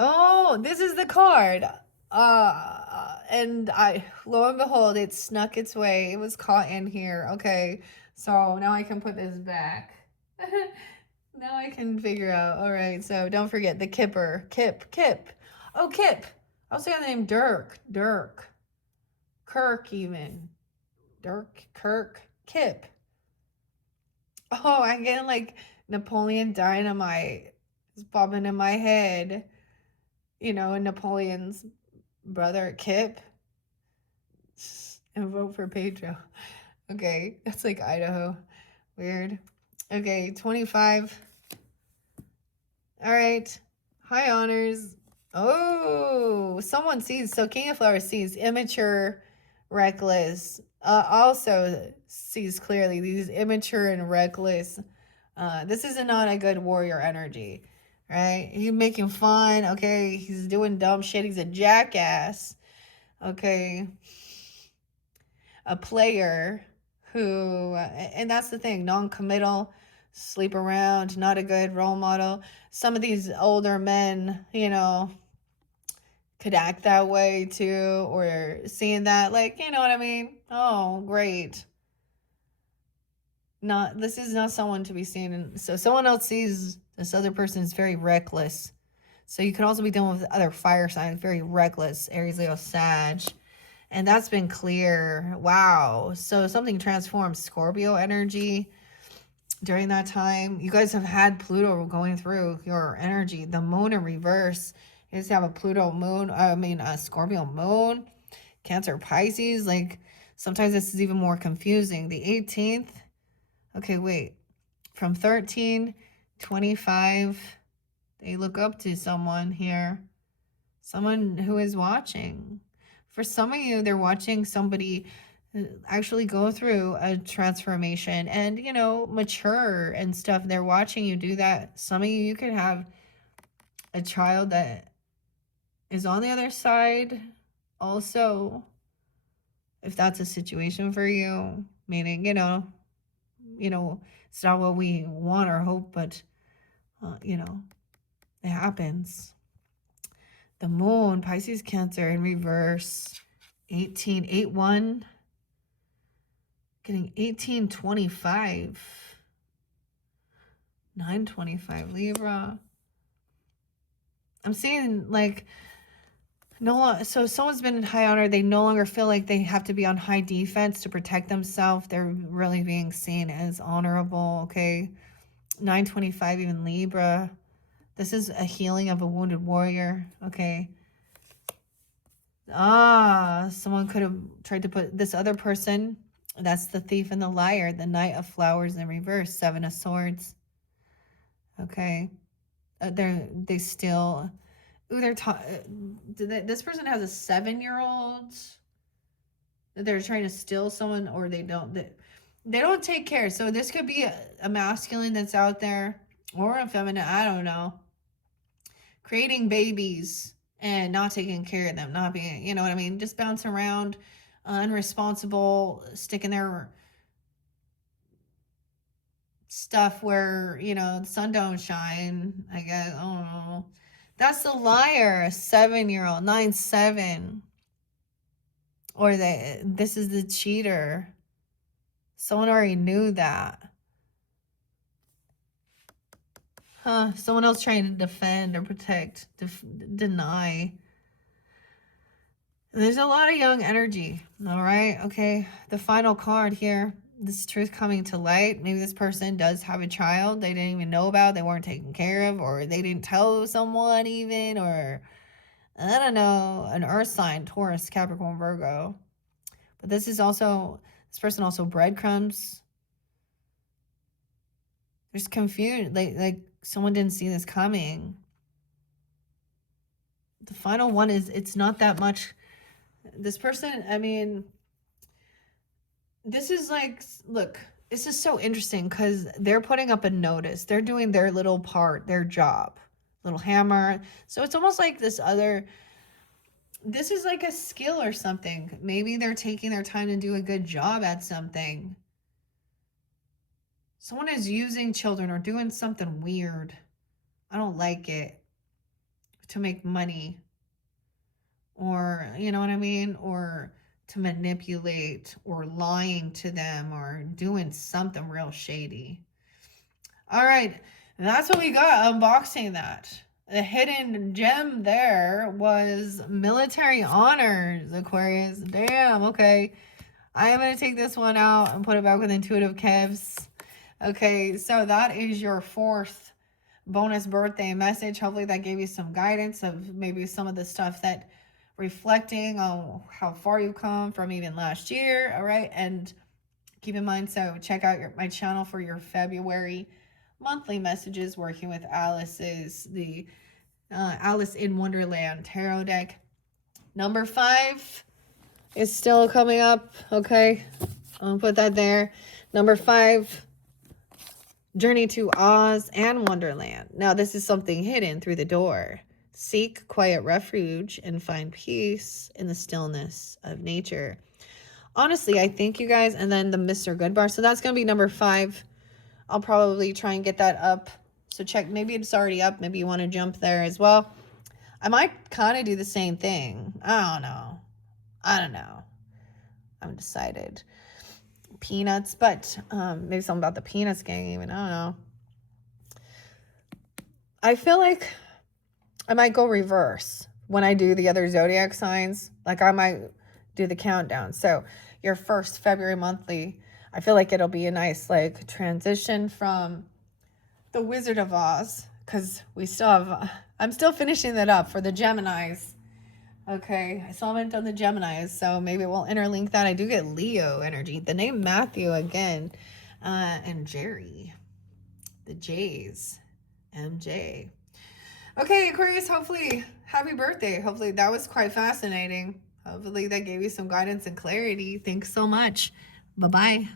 Oh, this is the card. And lo and behold, it snuck its way. It was caught in here. Okay, so now I can put this back. Now I can figure out. All right, so don't forget the Kipper. Kip. Oh, Kip. I was saying the name Dirk. Kirk, even. Dirk, Kirk, Kip. Oh, I'm getting like Napoleon Dynamite. It's popping in my head. You know, Napoleon's brother, Kip. And vote for Pedro. Okay, that's like Idaho. Weird. Okay, 25. All right. High honors. Oh, someone sees. So King of Flowers sees immature, reckless. Also sees clearly these immature and reckless. This is not a good warrior energy, right? He's making fun. Okay, he's doing dumb shit. He's a jackass. Okay, a player who, and that's the thing, non-committal, sleep around, not a good role model. Some of these older men, you know, could act that way too, or seeing that, like, you know what I mean? Oh, great. Not, this is not someone to be seen. And so someone else sees this other person is very reckless. So you could also be dealing with other fire signs, very reckless, Aries, Leo, Sag. And that's been clear. Wow. So something transformed Scorpio energy during that time. You guys have had Pluto going through your energy. The moon in reverse. You guys have a Pluto moon, a Scorpio moon, Cancer, Pisces. Like sometimes this is even more confusing. The 18th. Okay, wait. From 13, 25, they look up to someone here. Someone who is watching. For some of you, they're watching somebody actually go through a transformation and, you know, mature and stuff. They're watching you do that. Some of you could have a child that is on the other side also, if that's a situation for you, meaning, it's not what we want or hope, but, it happens. The moon, Pisces, Cancer in reverse, 18, 8, 1, getting 1825, 925, Libra. I'm seeing like, so someone's been in high honor. They no longer feel like they have to be on high defense to protect themselves. They're really being seen as honorable, okay? 925, even Libra. This is a healing of a wounded warrior, okay? Someone could have tried to put this other person, that's the thief and the liar, the Knight of Flowers in reverse, Seven of Swords. Okay. They still, this person has a 7-year-old. They're trying to steal someone, or they don't take care. So this could be a masculine that's out there, or a feminine, I don't know, creating babies and not taking care of them, not being, you know what I mean, just bounce around, unresponsible, sticking their stuff where, the sun don't shine, I guess. I don't know. That's the liar, a 7-year-old, 9-7. Or this is the cheater. Someone already knew that. Someone else trying to defend or protect, deny. There's a lot of young energy, all right? Okay, the final card here, this truth coming to light. Maybe this person does have a child they didn't even know about, they weren't taken care of, or they didn't tell someone even, or I don't know, an earth sign, Taurus, Capricorn, Virgo. But this person also breadcrumbs. There's confusion, like someone didn't see this coming. The final one is, it's not that much. This person, I mean, this is like, look, this is so interesting because they're putting up a notice. They're doing their little part, their job, little hammer. So it's almost like this is like a skill or something. Maybe they're taking their time to do a good job at something. Someone is using children or doing something weird. I don't like it. to make money, or you know what I mean, or to manipulate, or lying to them, or doing something real shady. All right, that's what we got. Unboxing that. The hidden gem there was military honors, Aquarius. Damn, okay. I am going to take this one out and put it back with intuitive Kevs. Okay, so that is your 4th bonus birthday message. Hopefully that gave you some guidance of maybe some of the stuff that reflecting on how far you've come from even last year. All right, and keep in mind, so check out my channel for your February monthly messages, working with Alice's the Alice in Wonderland tarot deck. Number 5 is still coming up. Okay, I'll put that there. Number 5, Journey to Oz and Wonderland. Now, this is something hidden through the door. Seek quiet refuge and find peace in the stillness of nature. Honestly, I think you guys, and then the Mr. Goodbar. So that's going to be number 5. I'll probably try and get that up. So check, maybe it's already up. Maybe you want to jump there as well. I might kind of do the same thing. I don't know. I haven't decided. Peanuts, but maybe something about the Peanuts game. And I don't know. I feel like I might go reverse when I do the other zodiac signs. Like I might do the countdown. So your first February monthly, I feel like it'll be a nice like transition from the Wizard of Oz, because we still have, I'm still finishing that up for the Geminis. Okay, I still haven't done the Geminis, so maybe we'll interlink that. I do get Leo energy. The name Matthew again, and Jerry, the J's, MJ. Okay, Aquarius, hopefully, happy birthday. Hopefully that was quite fascinating. Hopefully that gave you some guidance and clarity. Thanks so much. Bye-bye.